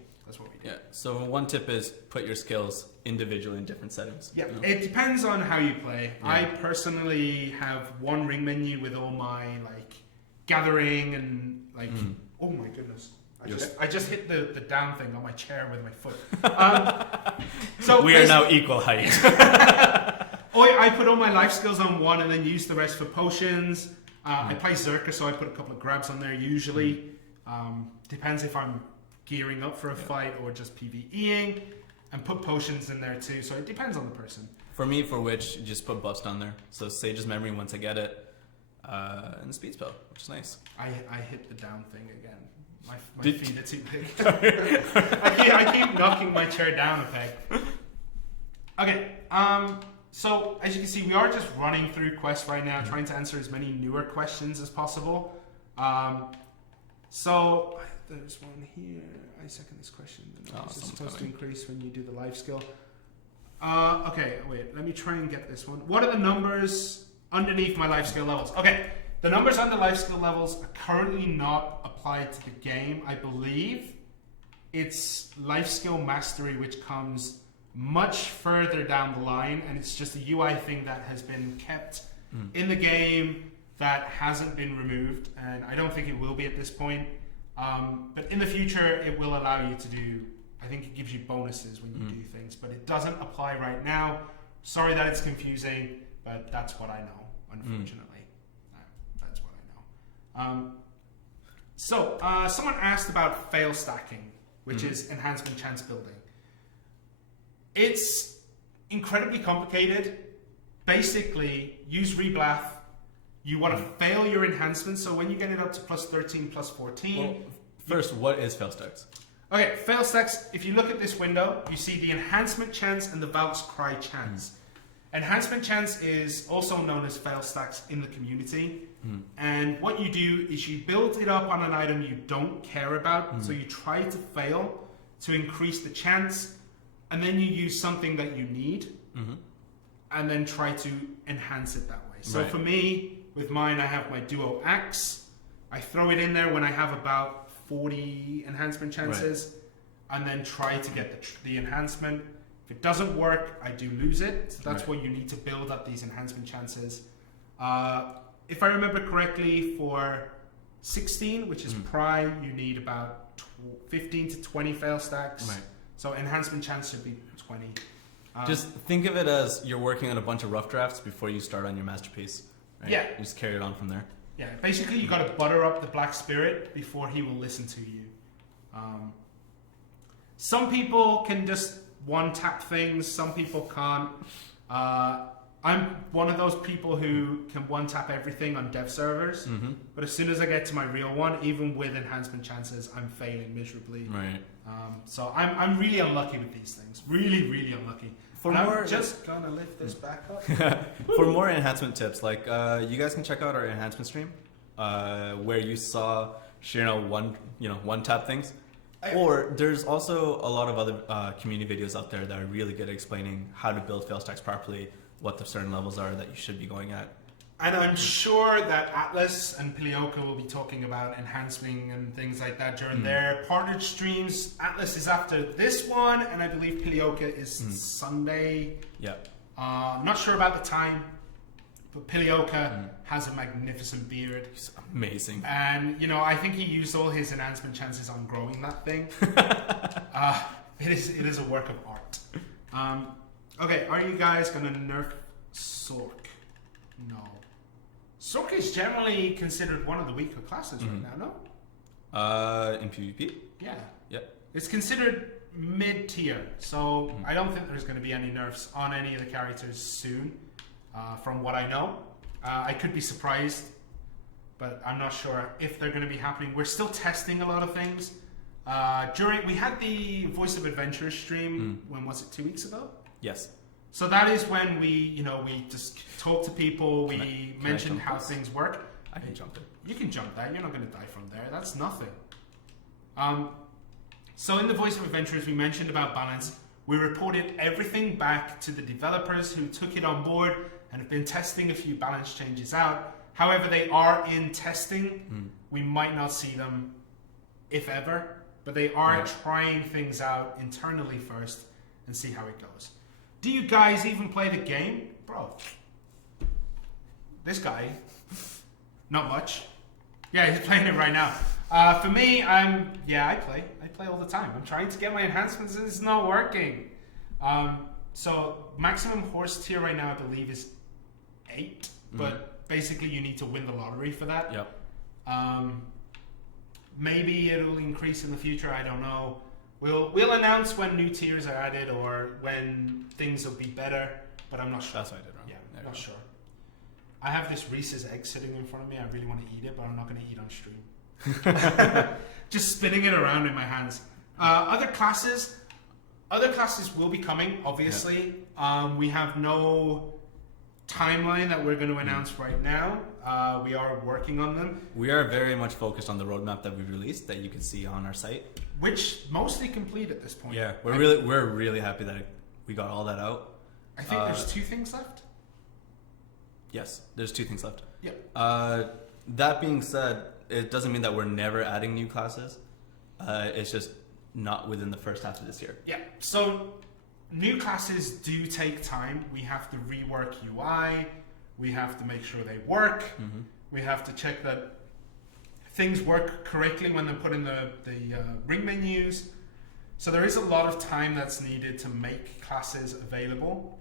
Yeah. So one tip is put your skills individually in different settings. Yeah. It depends on how you play. Yeah. I personally have one ring menu with all my gathering and oh my goodness. I just hit the down thing on my chair with my foot. So we are now equal height. I put all my life skills on one and then use the rest for potions. I play Zerka, so I put a couple of grabs on there usually. Depends if I'm gearing up for a fight or just PvEing, and put potions in there too. So it depends on the person. For me, for Witch, you just put buffs down there. So Sage's Memory once I get it, and Speed Spell, which is nice. I hit the down thing again. My feet are too big. I keep knocking my chair down a peg. Okay, so as you can see, we are just running through quests right now, trying to answer as many newer questions as possible. So there's one here. I second this question. Is it supposed to increase when you do the life skill? Okay, wait. Let me try and get this one. What are the numbers underneath my life skill levels? Okay, the numbers under life skill levels are currently not applied to the game. I believe it's life skill mastery, which comes much further down the line, and it's just a UI thing that has been kept in the game that hasn't been removed, and I don't think it will be at this point. But in the future, it will allow you to do, I think it gives you bonuses when you do things, but it doesn't apply right now. Sorry that it's confusing, but that's what I know, unfortunately. That's what I know. So, someone asked about fail stacking, which is enhancement chance building. It's incredibly complicated. Basically, use Reblath. You want to fail your enhancements, so when you get it up to plus 13, plus 14... Well, first, what is fail stacks? Okay, fail stacks, if you look at this window, you see the enhancement chance and the Valk's Cry chance. Enhancement chance is also known as fail stacks in the community. And what you do is you build it up on an item you don't care about, so you try to fail to increase the chance, and then you use something that you need, and then try to enhance it that way. So for me, with mine, I have my Duo Axe. I throw it in there when I have about 40 enhancement chances, and then try to get the enhancement. If it doesn't work, I do lose it. So that's what you need to build up these enhancement chances. If I remember correctly, for 16, which is Pry, you need about 15 to 20 fail stacks. So enhancement chance should be 20. Just think of it as you're working on a bunch of rough drafts before you start on your masterpiece. Right? Yeah. You just carry it on from there. Yeah, basically you got to butter up the Black Spirit before he will listen to you. Some people can just one-tap things, some people can't. I'm one of those people who can one-tap everything on dev servers, but as soon as I get to my real one, even with enhancement chances, I'm failing miserably. So I'm really unlucky with these things. Really, really unlucky. I'm just gonna lift this back up. For more enhancement tips, like you guys can check out our enhancement stream, where you saw Shirna one tap things. Or there's also a lot of other community videos out there that are really good at explaining how to build fail stacks properly, what the certain levels are that you should be going at. And I'm sure that Atlas and Pilioka will be talking about enhancing and things like that during their partnered streams. Atlas is after this one, and I believe Pilioka is Sunday. Not sure about the time, but Pilioka has a magnificent beard. He's amazing. And, I think he used all his enhancement chances on growing that thing. It is a work of art. Okay, are you guys going to nerf Sork? No. Sork is generally considered one of the weaker classes right now, no? In PvP? Yeah. Yep. It's considered mid-tier, so I don't think there's going to be any nerfs on any of the characters soon, from what I know. I could be surprised, but I'm not sure if they're going to be happening. We're still testing a lot of things. We had the Voice of Adventure stream, when was it, 2 weeks ago? Yes. So that is when we just talk to people, we mention how things work. I can jump it. You can jump that, you're not going to die from there, that's nothing. So in the Voice of Adventurers, we mentioned about balance. We reported everything back to the developers who took it on board and have been testing a few balance changes out. However, they are in testing. We might not see them, if ever, but they are trying things out internally first and see how it goes. Do you guys even play the game? Bro, this guy, not much. Yeah, he's playing it right now. For me, I play. I play all the time. I'm trying to get my enhancements and it's not working. So maximum horse tier right now, I believe, is 8. But basically you need to win the lottery for that. Yep. Maybe it'll increase in the future, I don't know. We'll announce when new tiers are added or when things will be better, but I'm not sure. That's what I did wrong. Yeah, not sure. I have this Reese's egg sitting in front of me. I really want to eat it, but I'm not going to eat on stream. Just spinning it around in my hands. Other classes will be coming, obviously. We have no timeline that we're going to announce right now. We are working on them. We are very much focused on the roadmap that we released that you can see on our site. Which mostly complete at this point. Yeah, we're really happy that we got all that out. I think there's 2 things left. Yes, there's 2 things left. Yeah. That being said, it doesn't mean that we're never adding new classes. It's just not within the first half of this year. Yeah. So new classes do take time. We have to rework UI. We have to make sure they work. Mm-hmm. We have to check that things work correctly when they're put in the ring menus. So there is a lot of time that's needed to make classes available.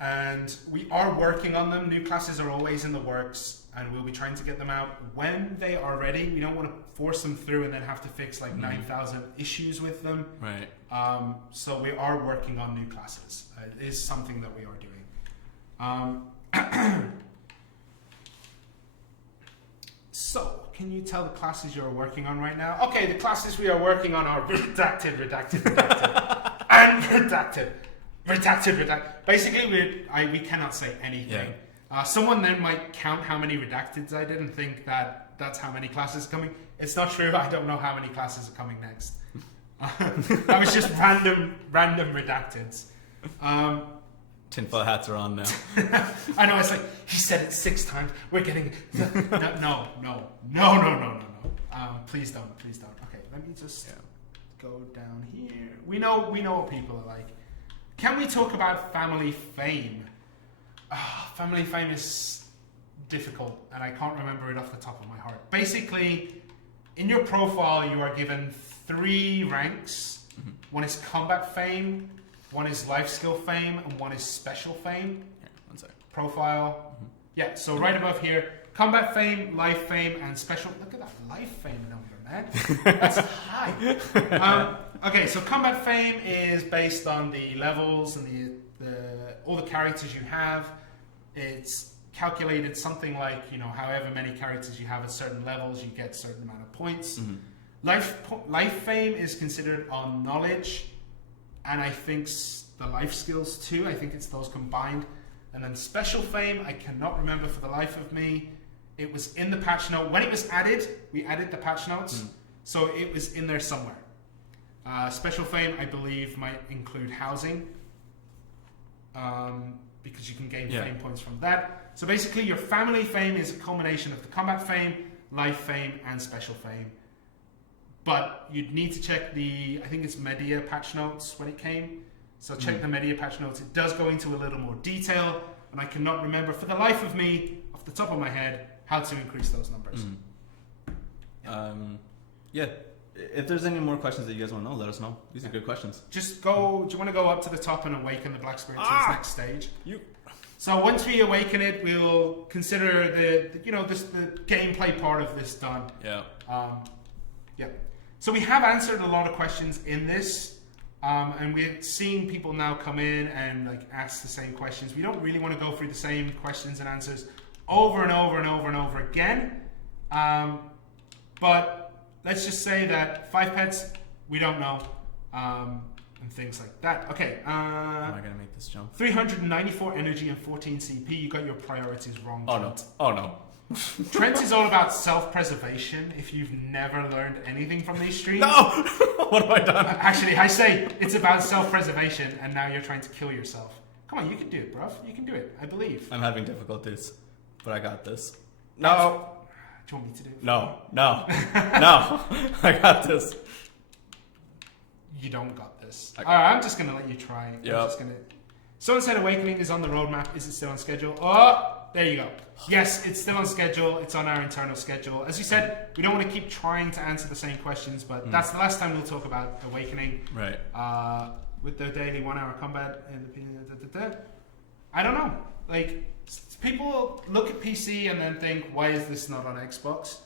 And we are working on them. New classes are always in the works, and we'll be trying to get them out when they are ready. We don't want to force them through and then have to fix like 9,000 issues with them. Right. So we are working on new classes. It is something that we are doing. So, can you tell the classes you're working on right now? Okay, the classes we are working on are redacted, and redacted. Basically, we cannot say anything. Yeah. Someone then might count how many redacteds I did and think that that's how many classes are coming. It's not true. I don't know how many classes are coming next. That was just random redacteds. Tinfoil hats are on now. I know, it's like, he said it 6 times. We're getting... No. Please don't. Okay, let me just go down here. We know what people are like. Can we talk about family fame? Family fame is difficult, and I can't remember it off the top of my heart. Basically, in your profile, you are given 3 ranks. Mm-hmm. One is combat fame, one is life skill fame, and one is special fame. Yeah, one sec. Profile. Mm-hmm. Yeah, so right above here, combat fame, life fame, and special... Look at that life fame number, man. That's high. Okay, so combat fame is based on the levels and all the characters you have. It's calculated something like, however many characters you have at certain levels, you get a certain amount of points. Mm-hmm. Life fame is considered on knowledge, and I think the life skills too. I think it's those combined. And then special fame, I cannot remember for the life of me. It was in the patch note. When it was added, we added the patch notes. So it was in there somewhere. Special fame, I believe, might include housing. Because you can gain fame points from that. So basically, your family fame is a combination of the combat fame, life fame, and special fame. But you'd need to check I think it's media patch notes when it came. So check the media patch notes. It does go into a little more detail, and I cannot remember for the life of me, off the top of my head, how to increase those numbers. If there's any more questions that you guys want to know, let us know. These are good questions. Just go. Do you want to go up to the top and awaken the black spirit to its next stage? So once we awaken it, we'll consider the gameplay part of this done. Yeah. So we have answered a lot of questions in this, and we're seeing people now come in and ask the same questions. We don't really want to go through the same questions and answers over and over and over and over again. But let's just say that 5 pets, we don't know, and things like that. Okay. Am I gonna make this jump? 394 energy and 14 CP. You got your priorities wrong. Oh no. Trent is all about self-preservation. If you've never learned anything from these streams, no. What have I done? Actually, I say it's about self-preservation, and now you're trying to kill yourself. Come on, you can do it, bruv. You can do it. I believe. I'm having difficulties, but I got this. No. Do you want me to do it? No. I got this. You don't got this. Alright, I'm just going to let you try. Yeah. Sunset Awakening is on the roadmap. Is it still on schedule? Oh, there you go. Yes, it's still on schedule. It's on our internal schedule. As you said, we don't want to keep trying to answer the same questions, but that's the last time we'll talk about Awakening. Right. With the daily 1-hour combat and I don't know. People look at PC and then think, why is this not on Xbox?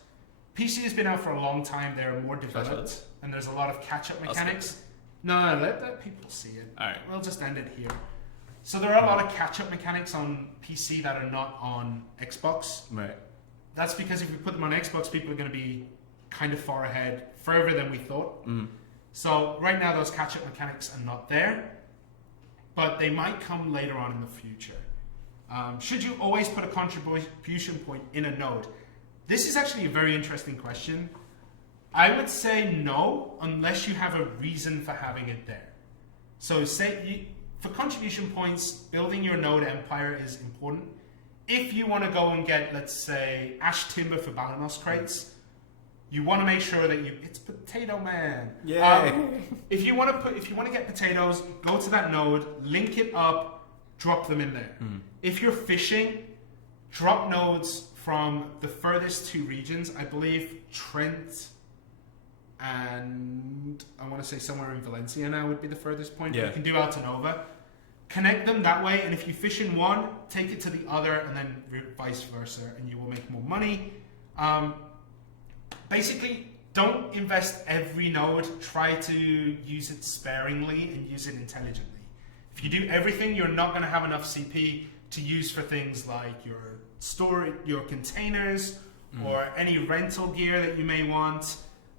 PC has been out for a long time. They're more developed, and there's a lot of catch-up mechanics. No, let people see it. All right. We'll just end it here. So there are a lot of catch-up mechanics on PC that are not on Xbox. Right. That's because if we put them on Xbox, people are going to be kind of far ahead, further than we thought. So right now, those catch-up mechanics are not there, but they might come later on in the future. Should you always put a contribution point in a node? This is actually a very interesting question. I would say no, unless you have a reason for having it there. So for contribution points, building your node empire is important. If you want to go and get, let's say, ash timber for Balanos crates, you want to make sure that it's Potato Man. Yay! If you want to get potatoes, go to that node, link it up, drop them in there. If you're fishing, drop nodes from the furthest two regions. I believe Trent and I want to say somewhere in Valencia now would be the furthest point. You can do Altanova. Connect them that way, and if you fish in one, take it to the other, and then vice versa, and you will make more money. Basically, don't invest every node. Try to use it sparingly and use it intelligently. If you do everything, you're not going to have enough CP to use for things like your storage, your containers, or any rental gear that you may want,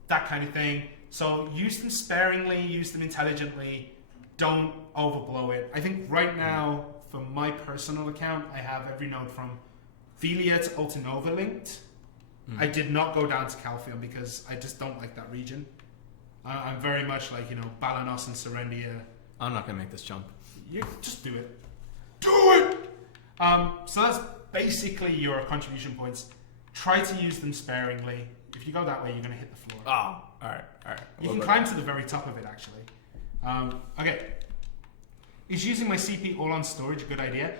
that kind of thing. So use them sparingly, use them intelligently. Don't overblow it. I think right now, for my personal account, I have every node from Velia to Altanova linked. I did not go down to Calphion because I just don't like that region. I'm very much like, Balanos and Serendia. I'm not going to make this jump. You just do it. Do it! So that's basically your contribution points. Try to use them sparingly. If you go that way, you're going to hit the floor. Oh, alright. You can climb to the very top of it, actually. Okay. Is using my CP all on storage a good idea?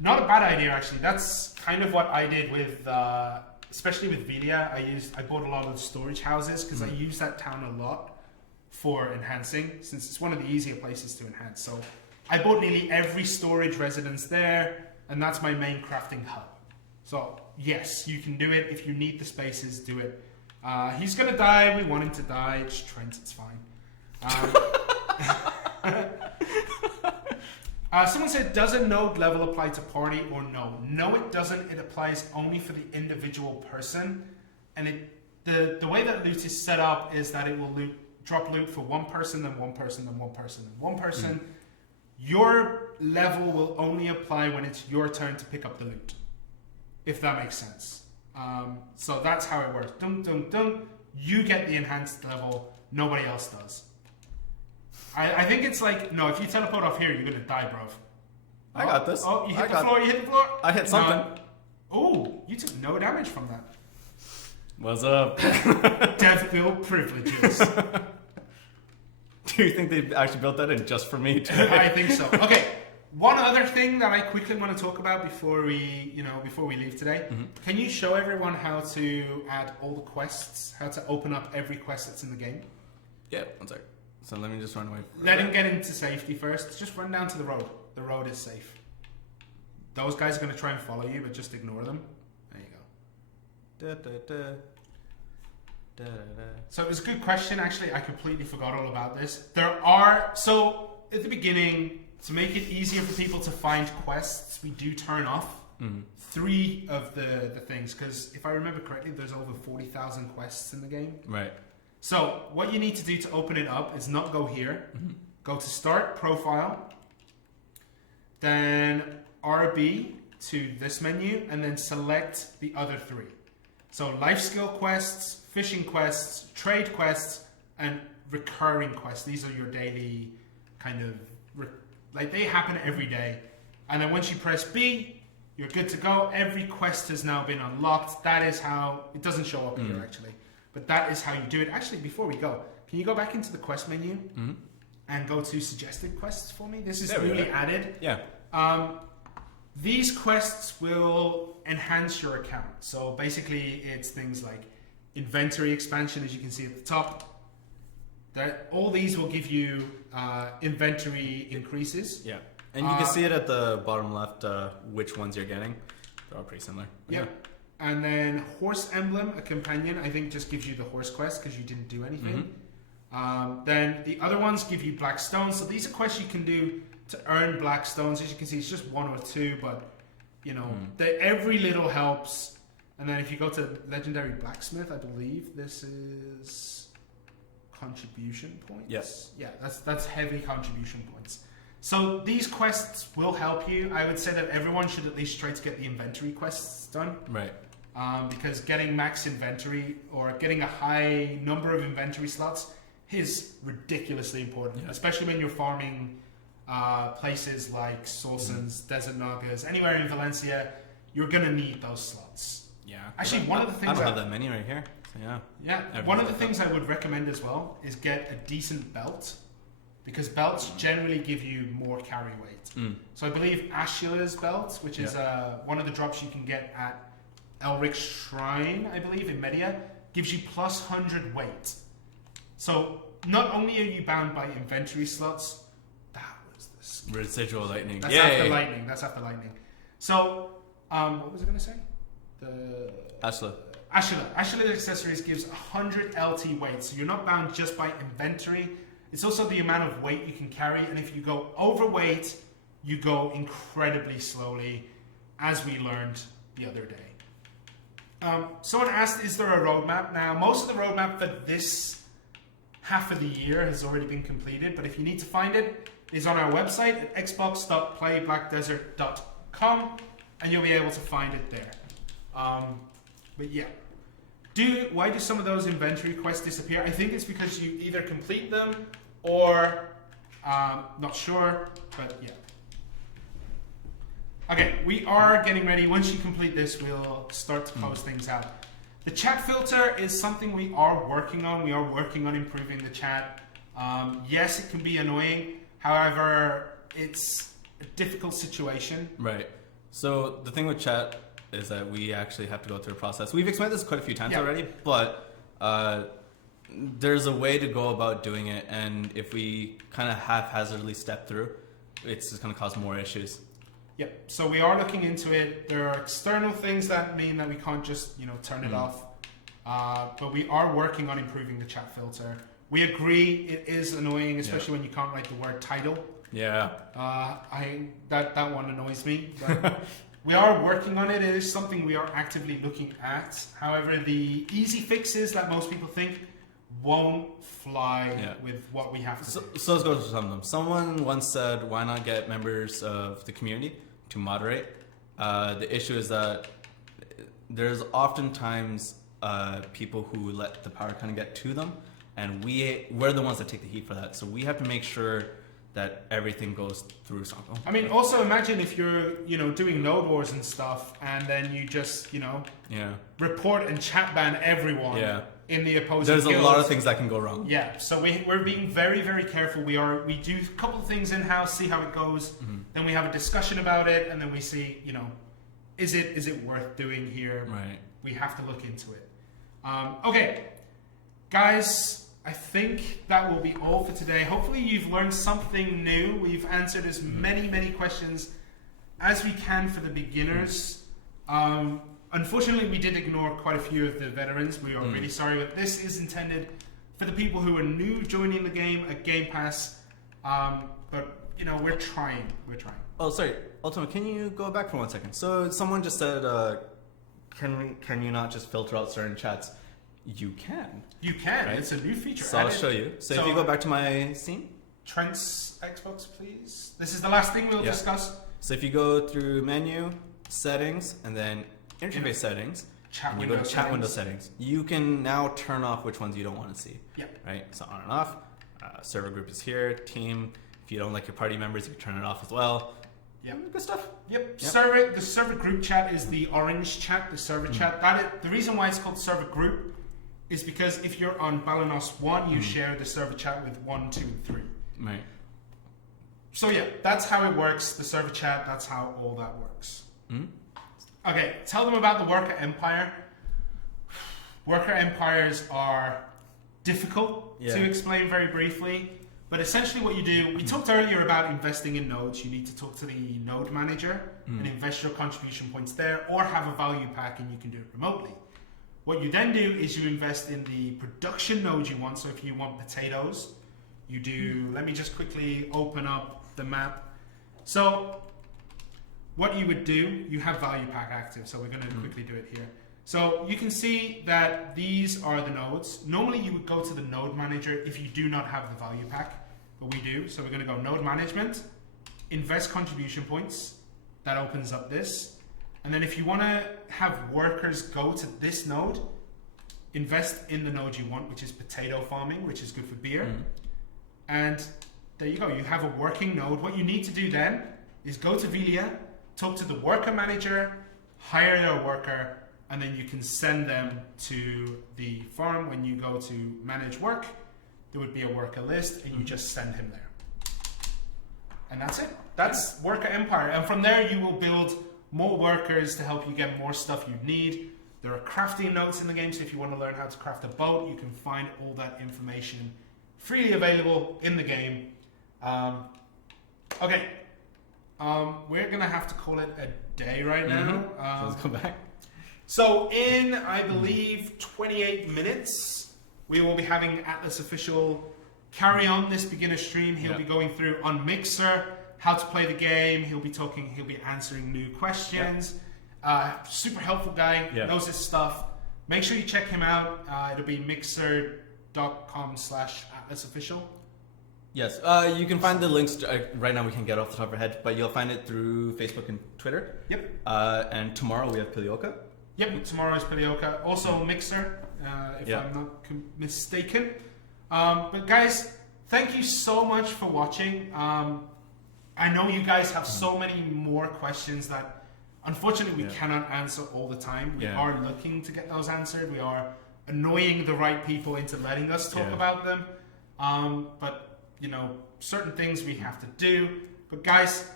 Not a bad idea, actually. That's kind of what I did with, especially with Velia. I bought a lot of storage houses because I use that town a lot for enhancing, since it's one of the easier places to enhance. So I bought nearly every storage residence there, and that's my main crafting hub. So yes, you can do it. If you need the spaces, do it. He's going to die. We want him to die. It's Trent. It's fine. Someone said, does a node level apply to party or no? No, it doesn't. It applies only for the individual person. And the way that loot is set up is that it will drop loot for one person, then one person, then one person, then one person. Your level will only apply when it's your turn to pick up the loot, if that makes sense. So that's how it works. Dun, dun, dun. You get the enhanced level. Nobody else does. I think it's like, no, if you teleport off here, you're going to die, bruv. I got this. Oh, you hit the floor, you hit the floor. I hit something. Oh, you took no damage from that. What's up? Dev build privileges. Do you think they actually built that in just for me? I think so. Okay, one other thing that I quickly want to talk about before we leave today. Can you show everyone how to add all the quests, how to open up every quest that's in the game? Yeah, one sec. So let me just run away. Let him get into safety first. Just run down to the road. The road is safe. Those guys are going to try and follow you, but just ignore them. There you go. So it was a good question, actually. I completely forgot all about this. So at the beginning, to make it easier for people to find quests, we do turn off 3 of the things, because if I remember correctly, there's over 40,000 quests in the game. Right. So what you need to do to open it up is not go here. Go to Start, Profile, then RB to this menu, and then select the other 3. So life skill quests, fishing quests, trade quests, and recurring quests. These are your daily kind of, they happen every day. And then once you press B, you're good to go. Every quest has now been unlocked. That is how, it doesn't show up here actually, but that is how you do it. Actually, before we go, can you go back into the quest menu and go to suggested quests for me? This is newly added. Yeah. These quests will enhance your account. So basically it's things like inventory expansion, as you can see at the top. All these will give you inventory increases. Yeah. And you can see it at the bottom left, which ones you're getting. They're all pretty similar. Yeah. And then horse emblem, a companion, I think just gives you the horse quest because you didn't do anything. Then the other ones give you black stones. So these are quests you can do to earn black stones. As you can see, it's just 1 or 2, but you know, every little helps. And then if you go to legendary blacksmith, I believe this is contribution points. Yes. Yeah, that's heavy contribution points. So these quests will help you. I would say that everyone should at least try to get the inventory quests done. Right. Because getting max inventory or getting a high number of inventory slots is ridiculously important, especially when you're farming places like Sorsons, Desert Nagas, anywhere in Valencia, you're going to need those slots. Yeah. Actually, one of the things... I don't have that many right here. So yeah. Yeah. One of the things I would recommend as well is get a decent belt, because belts generally give you more carry weight. So I believe Ashula's belt, which is one of the drops you can get at Elric's Shrine, I believe, in Media, gives you plus 100 weight. So not only are you bound by inventory slots, that was the residual lightning. That's after lightning. That's after lightning. So, what was I going to say? The Ashula accessories gives 100 LT weight, so you're not bound just by inventory. It's also the amount of weight you can carry, and if you go overweight, you go incredibly slowly, as we learned the other day. Someone asked, is there a roadmap? Now, most of the roadmap for this half of the year has already been completed, but if you need to find it, it's on our website at xbox.playblackdesert.com, and you'll be able to find it there. But yeah. Why do some of those inventory quests disappear? I think it's because you either complete them or not sure, but yeah. Okay, we are getting ready. Once you complete this, we'll start to close things out. The chat filter is something we are working on. We are working on improving the chat. Yes, it can be annoying. However, it's a difficult situation. Right. So the thing with chat is that we actually have to go through a process. We've explained this quite a few times already, but there's a way to go about doing it, and if we kind of haphazardly step through, it's just going to cause more issues. Yep. So we are looking into it. There are external things that mean that we can't just, turn it off. But we are working on improving the chat filter. We agree it is annoying, especially when you can't write the word title. Yeah. That one annoys me. But we are working on it. It is something we are actively looking at. However, the easy fixes that most people think won't fly with what we have to do. So let's go through some of them. Someone once said, why not get members of the community to moderate? The issue is that there's oftentimes people who let the power kind of get to them, and we're the ones that take the heat for that. So we have to make sure that everything goes through something. I mean, also imagine if you're, doing node wars and stuff, and then you just, report and chat ban everyone in the opposing There's guilds. a lot of things that can go wrong. Yeah, so we're being very, very careful. We do a couple of things in-house, see how it goes, then we have a discussion about it, and then we see, is it worth doing here? Right. We have to look into it. Okay, guys, I think that will be all for today. Hopefully you've learned something new. We've answered as many questions as we can for the beginners. Unfortunately, we did ignore quite a few of the veterans. We are really sorry, but this is intended for the people who are new joining the game at Game Pass. But, we're trying. Oh, sorry. Ultima, can you go back for 1 second? So someone just said, can you not just filter out certain chats? You can. You can. Right? It's a new feature. So I'll show you. So if you go back to my scene. Trent's Xbox, please. This is the last thing we'll discuss. So if you go through menu, settings, and then interface settings, and you go to chat window settings, you can now turn off which ones you don't want to see. Yep. Right? So on and off. Server group is here. Team. If you don't like your party members, you can turn it off as well. Yep. Good stuff. Yep. The server group chat is the orange chat, the server chat. The reason why it's called server group is because if you're on Balanos 1, you share the server chat with 1, 2, and 3. Right. So yeah, that's how it works, the server chat, that's how all that works. Okay, tell them about the worker empire. Worker empires are difficult to explain very briefly, but essentially what you do, we talked earlier about investing in nodes. You need to talk to the node manager and invest your contribution points there, or have a value pack and you can do it remotely. What you then do is you invest in the production node you want. So if you want potatoes, you do, let me just quickly open up the map. So what you would do, you have value pack active. So we're going to quickly do it here. So you can see that these are the nodes. Normally you would go to the node manager if you do not have the value pack, but we do. So we're going to go node management, invest contribution points. That opens up this. And then if you want to have workers go to this node, invest in the node you want, which is potato farming, which is good for beer. And there you go. You have a working node. What you need to do then is go to Velia, talk to the worker manager, hire their worker, and then you can send them to the farm. When you go to manage work, there would be a worker list, and you just send him there. And that's it. That's Worker Empire. And from there, you will build more workers to help you get more stuff you need. There are crafting notes in the game, so if you want to learn how to craft a boat, you can find all that information freely available in the game. Okay. We're going to have to call it a day right now. So let's go back. So in, I believe, 28 minutes, we will be having Atlas Official carry on this beginner stream. He'll be going through on Mixer, how to play the game. He'll be answering new questions. Super helpful guy, knows his stuff. Make sure you check him out. It'll be mixer.com/AtlasOfficial. Yes, you can find the links. Right now we can get off the top of our head, but you'll find it through Facebook and Twitter. Yep. And tomorrow we have Pilioka. Yep, tomorrow is Pilioka. Also Mixer, if I'm not mistaken. But guys, thank you so much for watching. I know you guys have so many more questions that unfortunately we cannot answer all the time. We are looking to get those answered. We are annoying the right people into letting us talk about them. But you know, certain things we have to do. But guys,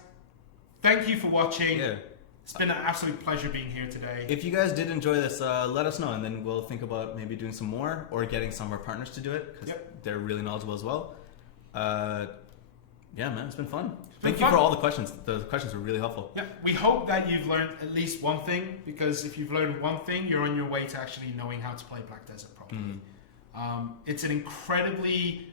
thank you for watching. It's been an absolute pleasure being here today. If you guys did enjoy this, let us know, and then we'll think about maybe doing some more or getting some of our partners to do it, because they're really knowledgeable as well. Yeah, man, it's been fun. Thank you for all the questions. The questions were really helpful. Yeah, we hope that you've learned at least one thing, because if you've learned one thing, you're on your way to actually knowing how to play Black Desert properly. It's an incredibly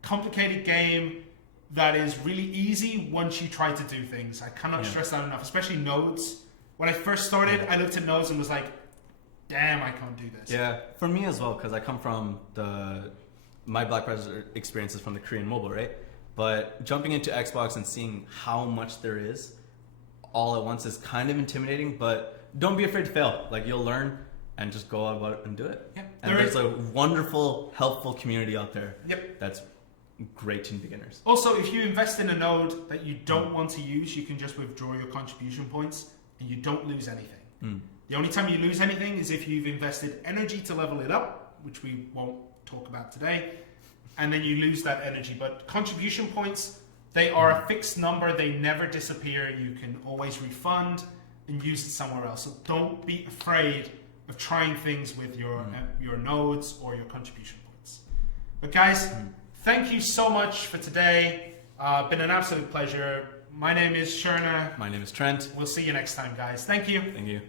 complicated game that is really easy once you try to do things. I cannot stress that enough, especially nodes. When I first started, I looked at nodes and was like, damn, I can't do this. Yeah, for me as well, because I come from my Black Desert experiences from the Korean mobile, right? But jumping into Xbox and seeing how much there is all at once is kind of intimidating, but don't be afraid to fail. Like, you'll learn and just go about it and do it. Yeah, and there's a wonderful, helpful community out there. Yep. That's great to beginners. Also, if you invest in a node that you don't want to use, you can just withdraw your contribution points and you don't lose anything. The only time you lose anything is if you've invested energy to level it up, which we won't talk about today, and then you lose that energy. But contribution points, they are a fixed number. They never disappear. You can always refund and use it somewhere else. So don't be afraid of trying things with your nodes or your contribution points. But guys, thank you so much for today. Been an absolute pleasure. My name is Shirna. My name is Trent. We'll see you next time, guys. Thank you. Thank you.